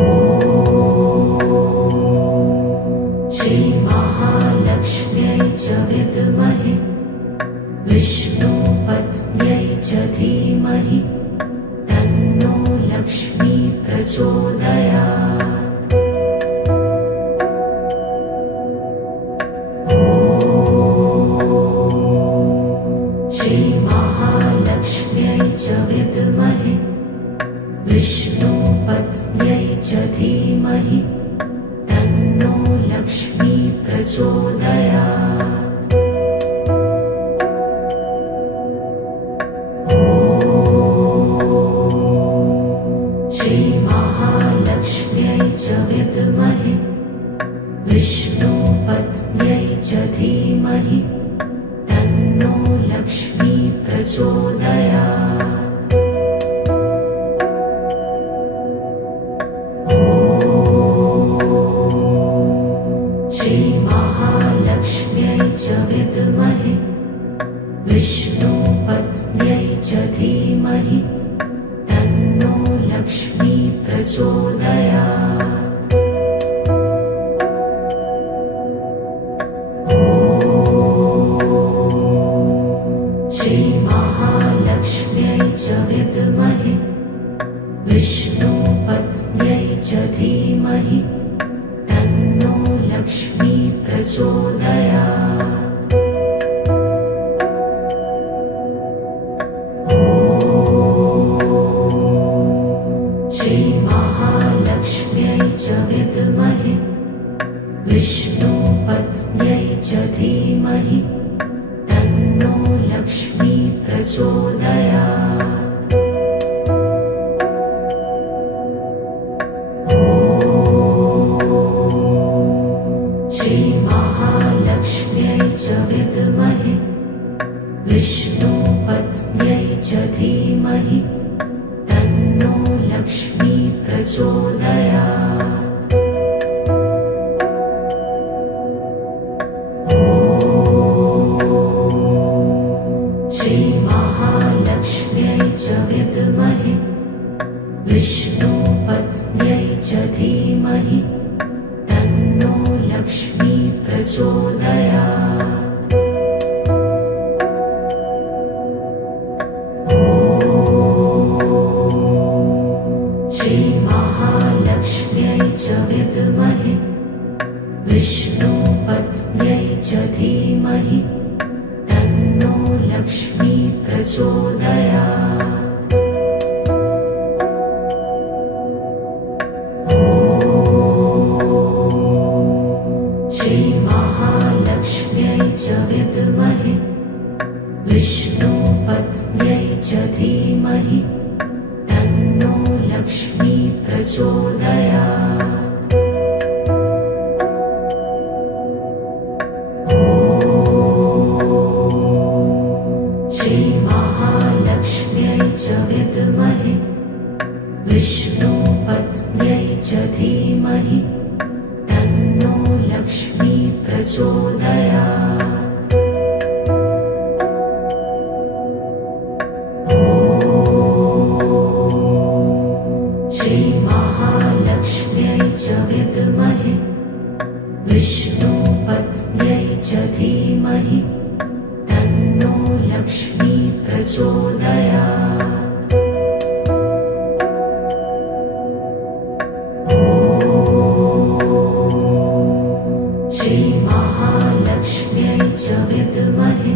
श्रीमहालक्ष्म्यै च विद्महे विष्णुपत्न्यै च धीमहि तन्नो लक्ष्मी प्रचोदयात्। ॐ श्रीमहालक्ष्म्यै च विद्महे विष्णुपत्न्यै च धीमहि तन्नो लक्ष्मी प्रचोदयात्। ॐ श्रीमहालक्ष्म्यै प्रचोदयात्। ॐ श्रीमहालक्ष्म्यै च विद्महे विष्णुपत्न्यै च धीमहि तन्नो लक्ष्मी प्रचोदयात्। श्रीमहालक्ष्म्यै च विद्महे विष्णुपत्न्यै च धीमहि तन्नो लक्ष्मी प्रचोदयात्। ॐ श्रीमहालक्ष्म्यै च विद्महे विष्णुपत्न्यै च धीमहि तन्नो लक्ष्मी प्रचोदयात्। ॐ श्रीमहालक्ष्म्यै च विद्महे विष्णुपत्न्यै च धीमहि तन्नो लक्ष्मी प्रचोदयात्। ॐ श्रीमहालक्ष्म्यै च विद्महे विष्णुपत्न्यै च धीमहि तन्नो लक्ष्मी प्रचोदयात्। ॐ श्रीमहालक्ष्म्यै च विद्महे विष्णुपत्न्यै च धीमहि तन्नो लक्ष्मी प्रचोदयात्। ॐ श्रीमहालक्ष्म्यै च विद्महे विष्णुपत्न्यै च धीमहि तन्नो लक्ष्मी प्रचोदयात्। ॐ श्रीमहालक्ष्म्यै च विद्महे विष्णुपत्न्यै च धीमहि तन्नो लक्ष्मी प्रचोदयात्। ॐ श्रीमहालक्ष्म्यै च विद्महे विष्णुपत्न्यै च धीमहि तन्नो लक्ष्मी प्रचोदयात्। ॐ श्रीमहालक्ष्म्यै च विद्महे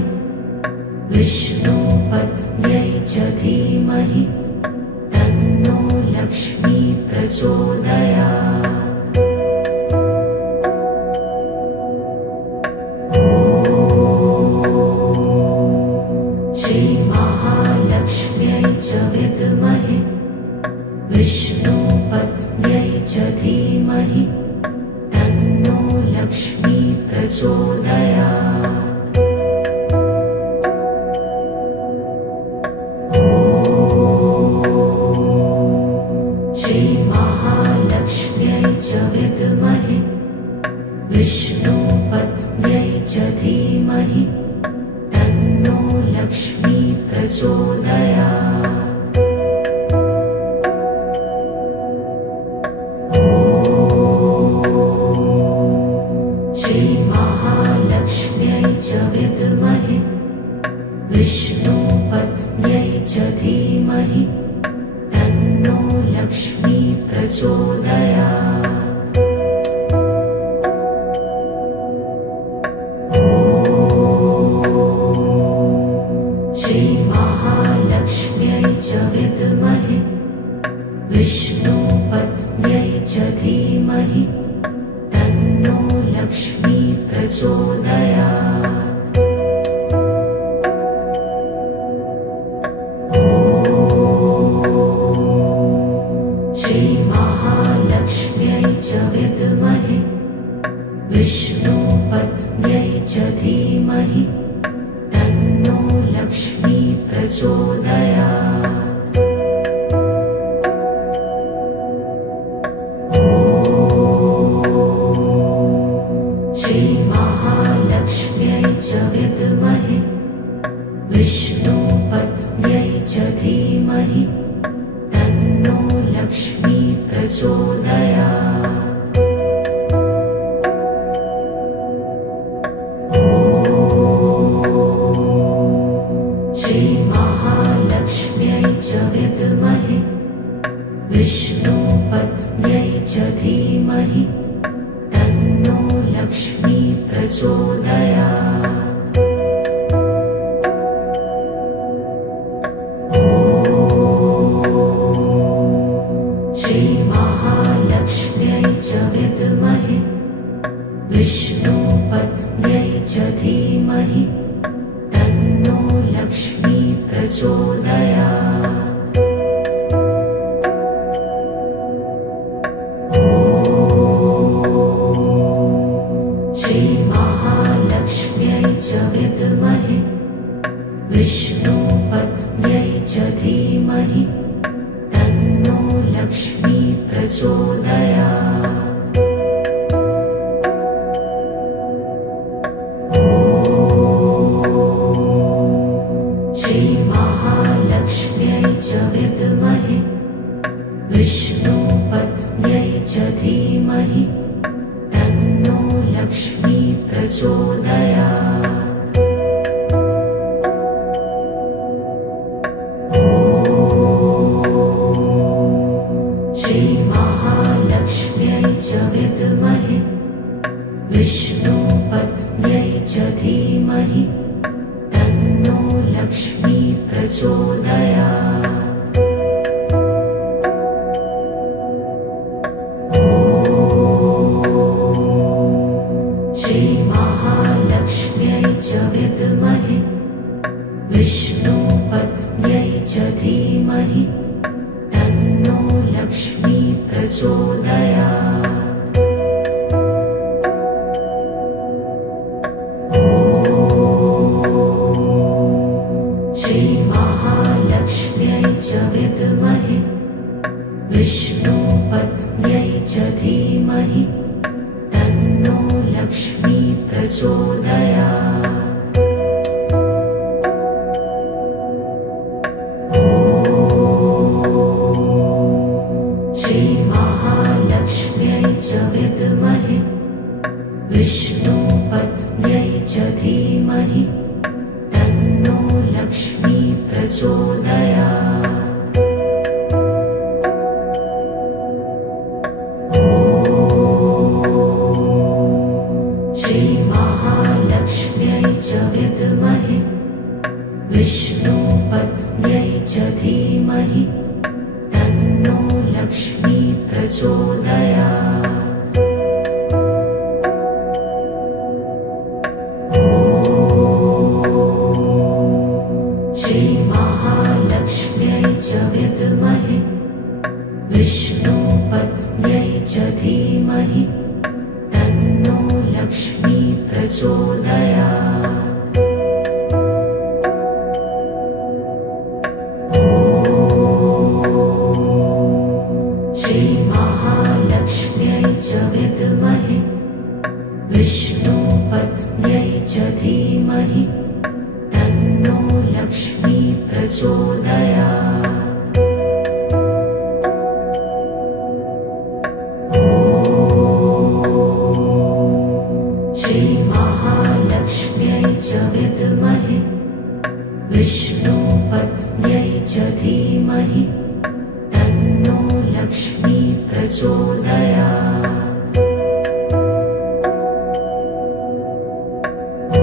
विष्णुपत्न्यै च धीमहि तन्नो लक्ष्मी प्रचोदयात्। ॐ श्रीमहालक्ष्म्यै च विद्महे विष्णुपत्न्यै च धीमहि तन्नो लक्ष्मी प्रचोदयात्। ॐ श्रीमहालक्ष्म्यै च विद्महे विष्णुपत्न्यै च धीमहि तन्नो लक्ष्मी प्रचोदयात्। ॐ श्रीमहालक्ष्म्यै च विद्महे विष्णुपत्न्यै च धीमहि तन्नो लक्ष्मी प्रचोदयात्। ॐ श्रीमहालक्ष्म्यै च विद्महे विष्णुपत्न्यै च धीमहि तन्नो लक्ष्मी प्रचोदयात्। ॐ श्रीमहालक्ष्म्यै प्रचोदयात्। ॐ श्रीमहालक्ष्म्यै च विद्महे विष्णुपत्न्यै च धीमहि तन्नो लक्ष्मी प्रचोदयात्। ॐ श्रीमहालक्ष्म्यै च विद्महे विष्णुपत्न्यै च धीमहि तन्नो लक्ष्मी प्रचोदयात्। ॐ श्रीमहालक्ष्म्यै च विद्महे विष्णुपत्न्यै च धीमहि तन्नो लक्ष्मी प्रचोदयात्। ॐ श्रीमहालक्ष्म्यै च विद्महे विष्णुपत्न्यै च धीमहि तन्नो लक्ष्मी प्रचोदयात्। ॐ श्रीमहालक्ष्म्यै च विद्महे विष्णुपत्न्यै च धीमहि तन्नो लक्ष्मी प्रचोदयात्। ॐ श्रीमहालक्ष्म्यै च विद्महे विष्णुपत्न्यै च धीमहि तन्नो लक्ष्मी प्रचोदयात्। ॐ श्रीमहालक्ष्म्यै च विद्महे विष्णुपत्न्यै च धीमहि तन्नो लक्ष्मी प्रचोदयात्। ॐ श्रीमहालक्ष्म्यै च विद्महे विष्णुपत्न्यै च धीमहि तन्नो लक्ष्मी प्रचोदयात्। ॐ श्रीमहालक्ष्म्यै च विद्महे विष्णुपत्न्यै च धीमहि तन्नो लक्ष्मी प्रचोदयात्। ॐ श्रीमहालक्ष्म्यै च विद्महे विष्णुपत्न्यै च धीमहि तन्नो लक्ष्मी प्रचोदयात्। ॐ श्रीमहालक्ष्म्यै च विद्महे विष्णुपत्न्यै च धीमहि तन्नो लक्ष्मी प्रचोदयात्। ॐ श्रीमहालक्ष्म्यै च विद्महे विष्णुपत्न्यै च धीमहि तन्नो लक्ष्मी प्रचोदयात्। ॐ श्रीमहालक्ष्म्यै च विद्महे विष्णुपत्न्यै च धीमहि तन्नो लक्ष्मी प्रचोदयात्। ॐ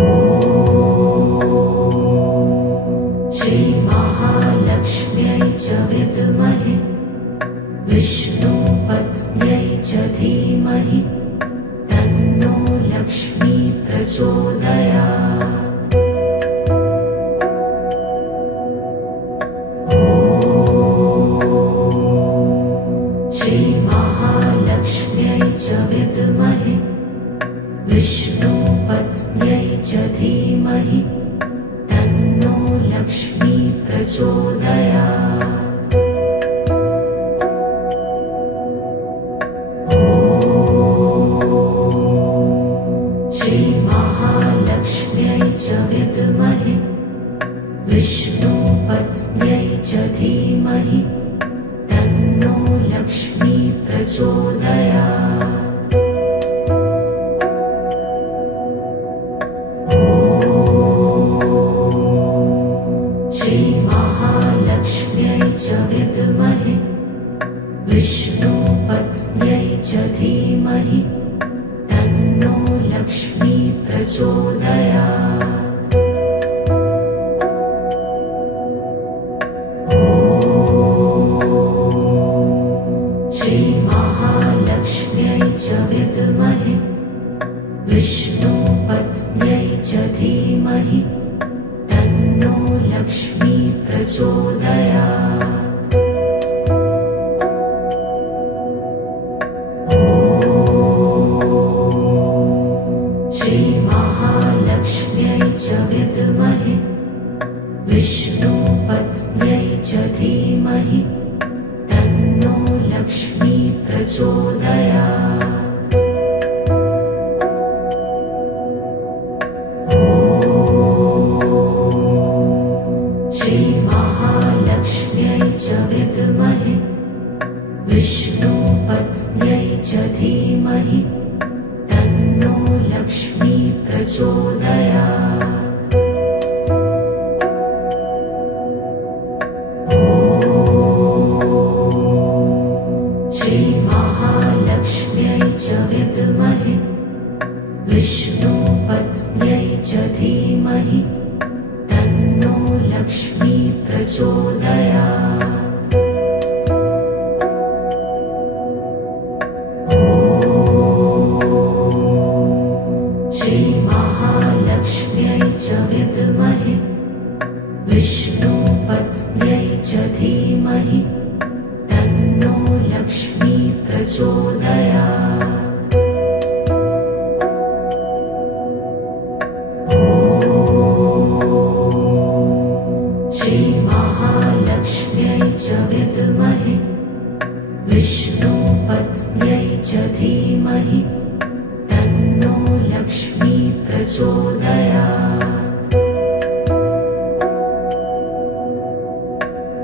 श्रीमहालक्ष्म्यै च विद्महे विष्णुपत्न्यै च धीमहि तन्नो लक्ष्मी प्रचोदयात्। ॐ श्रीमहालक्ष्म्यै प्रचोदयात्। ॐ श्रीमहालक्ष्म्यै च विद्महे विष्णुपत्न्यै च धीमहि तन्नो लक्ष्मी प्रचोदयात्। ॐ श्रीमहालक्ष्म्यै च विद्महे विष्णुपत्न्यै च धीमहि तन्नो लक्ष्मी प्रचोदयात्। ॐ श्रीमहालक्ष्म्यै च विद्महे विष्णुपत्न्यै च धीमहि तन्नो लक्ष्मी प्रचोदयात्। ॐ श्रीमहालक्ष्म्यै च विद्महे विष्णुपत्न्यै च धीमहि तन्नो लक्ष्मी प्रचोदयात्। ॐ श्रीमहालक्ष्म्यै च विद्महे विष्णुपत्न्यै च धीमहि तन्नो लक्ष्मी प्रचोदयात्। ॐ श्रीमहालक्ष्म्यै च विद्महे विष्णुपत्न्यै च धीमहि तन्नो लक्ष्मी प्रचोदयात्। ॐ श्रीमहालक्ष्म्यै च विद्महे विष्णुपत्न्यै च धीमहि तन्नो लक्ष्मी प्रचोदयात्। ॐ श्रीमहालक्ष्म्यै च विद्महे विष्णुपत्न्यै च धीमहि तन्नो लक्ष्मी प्रचोदयात्। ॐ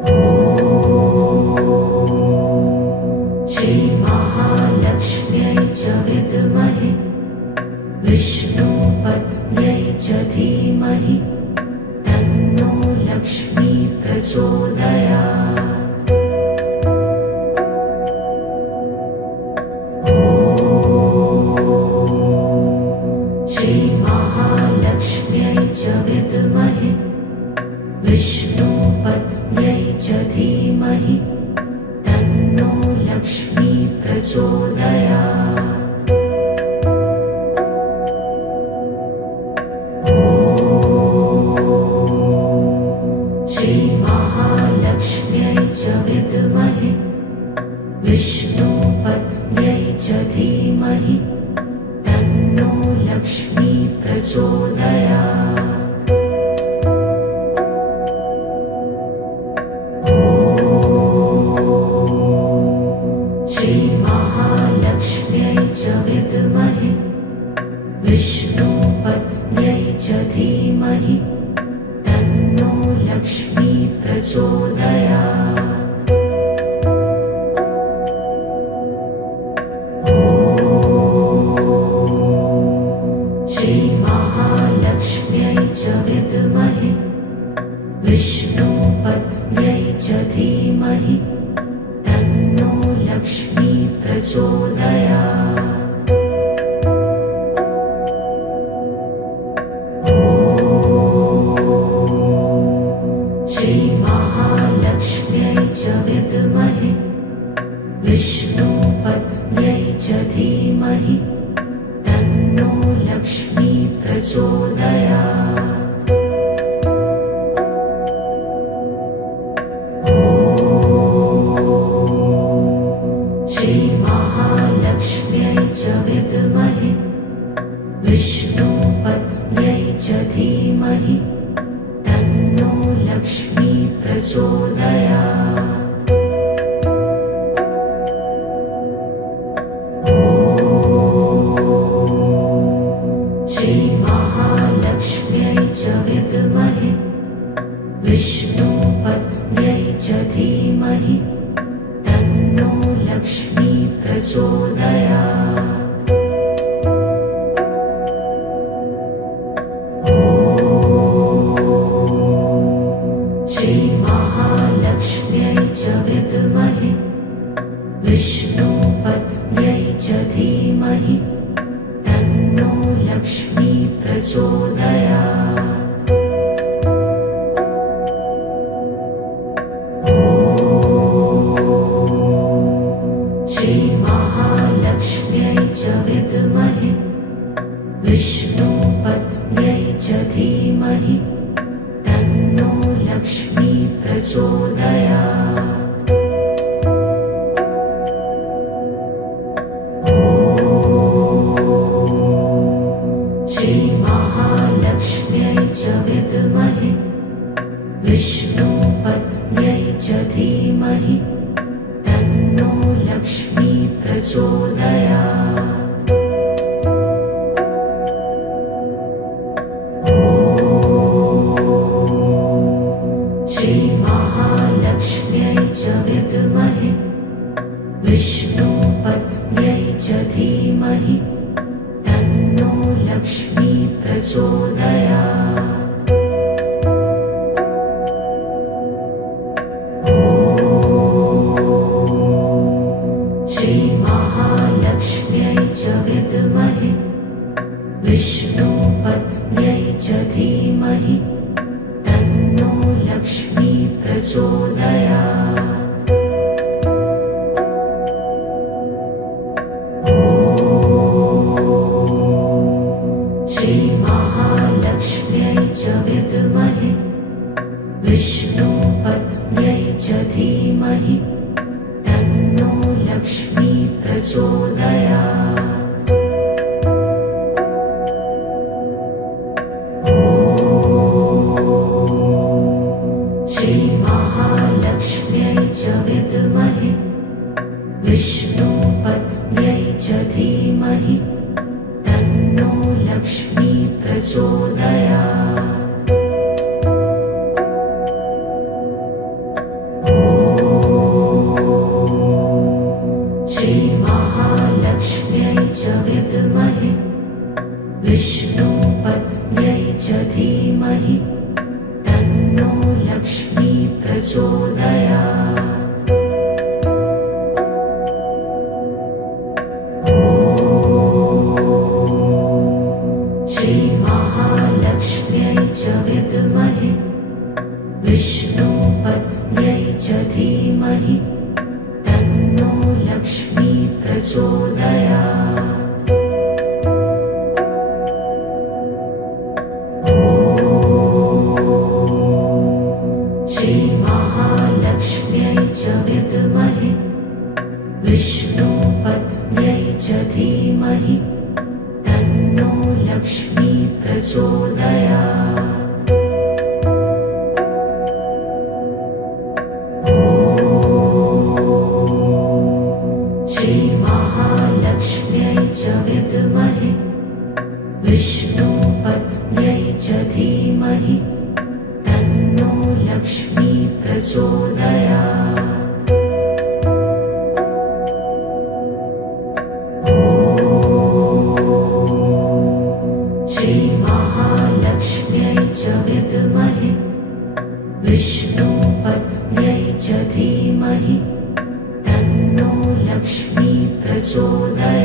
श्रीमहालक्ष्म्यै च विद्महे विष्णुपत्न्यै च धीमहि तन्नो लक्ष्मी प्रचोदयात्। ॐ श्रीमहालक्ष्म्यै च विद्महे विष्णुपत्न्यै च धीमहि तन्नो लक्ष्मी प्रचोदयात्। ॐ श्रीमहालक्ष्म्यै च विद्महे विष्णुपत्न्यै च धीमहि तन्नो लक्ष्मी प्रचोदयात्। ॐ श्रीमहालक्ष्म्यै च विद्महे विष्णुपत्न्यै च धीमहि तन्नो लक्ष्मी प्रचोदयात्। ॐ श्रीमहालक्ष्म्यै च विद्महे विष्णुपत्न्यै च धीमहि तन्नो लक्ष्मी प्रचोदयात्। ॐ श्रीमहालक्ष्म्यै च विद्महे विष्णुपत्न्यै च धीमहि तन्नो लक्ष्मी प्रचोदयात्। ॐ श्रीमहालक्ष्म्यै प्रचोदयात्। ॐ श्रीमहालक्ष्म्यै च विद्महे विष्णुपत्न्यै च धीमहि तन्नो लक्ष्मी प्रचोदयात्। ॐ श्रीमहालक्ष्म्यै च विद्महे विष्णुपत्न्यै च धीमहि तन्नो लक्ष्मी प्रचोदयात्। ॐ श्रीमहालक्ष्म्यै च विद्महे विष्णुपत्न्यै च धीमहि तन्नो लक्ष्मी प्रचोदयात्। ॐ श्रीमहालक्ष्म्यै च विद्महे विष्णुपत्न्यै च धीमहि तन्नो लक्ष्मी प्रचोदयात्। ॐ श्रीमहालक्ष्म्यै च विद्महे विष्णुपत्न्यै च धीमहि तन्नो लक्ष्मी प्रचोदयात्। ॐ श्रीमहालक्ष्म्यै च विद्महे विष्णुपत्न्यै च धीमहि तन्नो लक्ष्मी प्रचोदयात्। ॐ श्रीमहालक्ष्म्यै च विद्महे विष्णुपत्न्यै च धीमहि तन्नो लक्ष्मी प्रचोदयात्। ॐ श्रीमहालक्ष्म्यै च विद्महे विष्णुपत्न्यै च धीमहि तन्नो लक्ष्मी प्रचोदयात्। ॐ श्रीमहालक्ष्म्यै च विद्महे विष्णुपत्न्यै च धीमहि तन्नो लक्ष्मी प्रचोदयात्। ॐ श्रीमहालक्ष्म्यै च विद्महे विष्णुपत्न्यै च धीमहि तन्नो लक्ष्मी प्रचोदयात्। ॐ श्रीमहालक्ष्म्यै च विद्महे विष्णुपत्न्यै च धीमहि तन्नो लक्ष्मी प्रचोदयात्। ॐ श्रीमहालक्ष्म्यै च विद्महे विष्णुपत्न्यै च धीमहि तन्नो लक्ष्मी प्रचोदयात्। ॐ श्रीमहालक्ष्म्यै च विद्महे विष्णुपत्न्यै च धीमहि तन्नो लक्ष्मी प्रचोदयात्।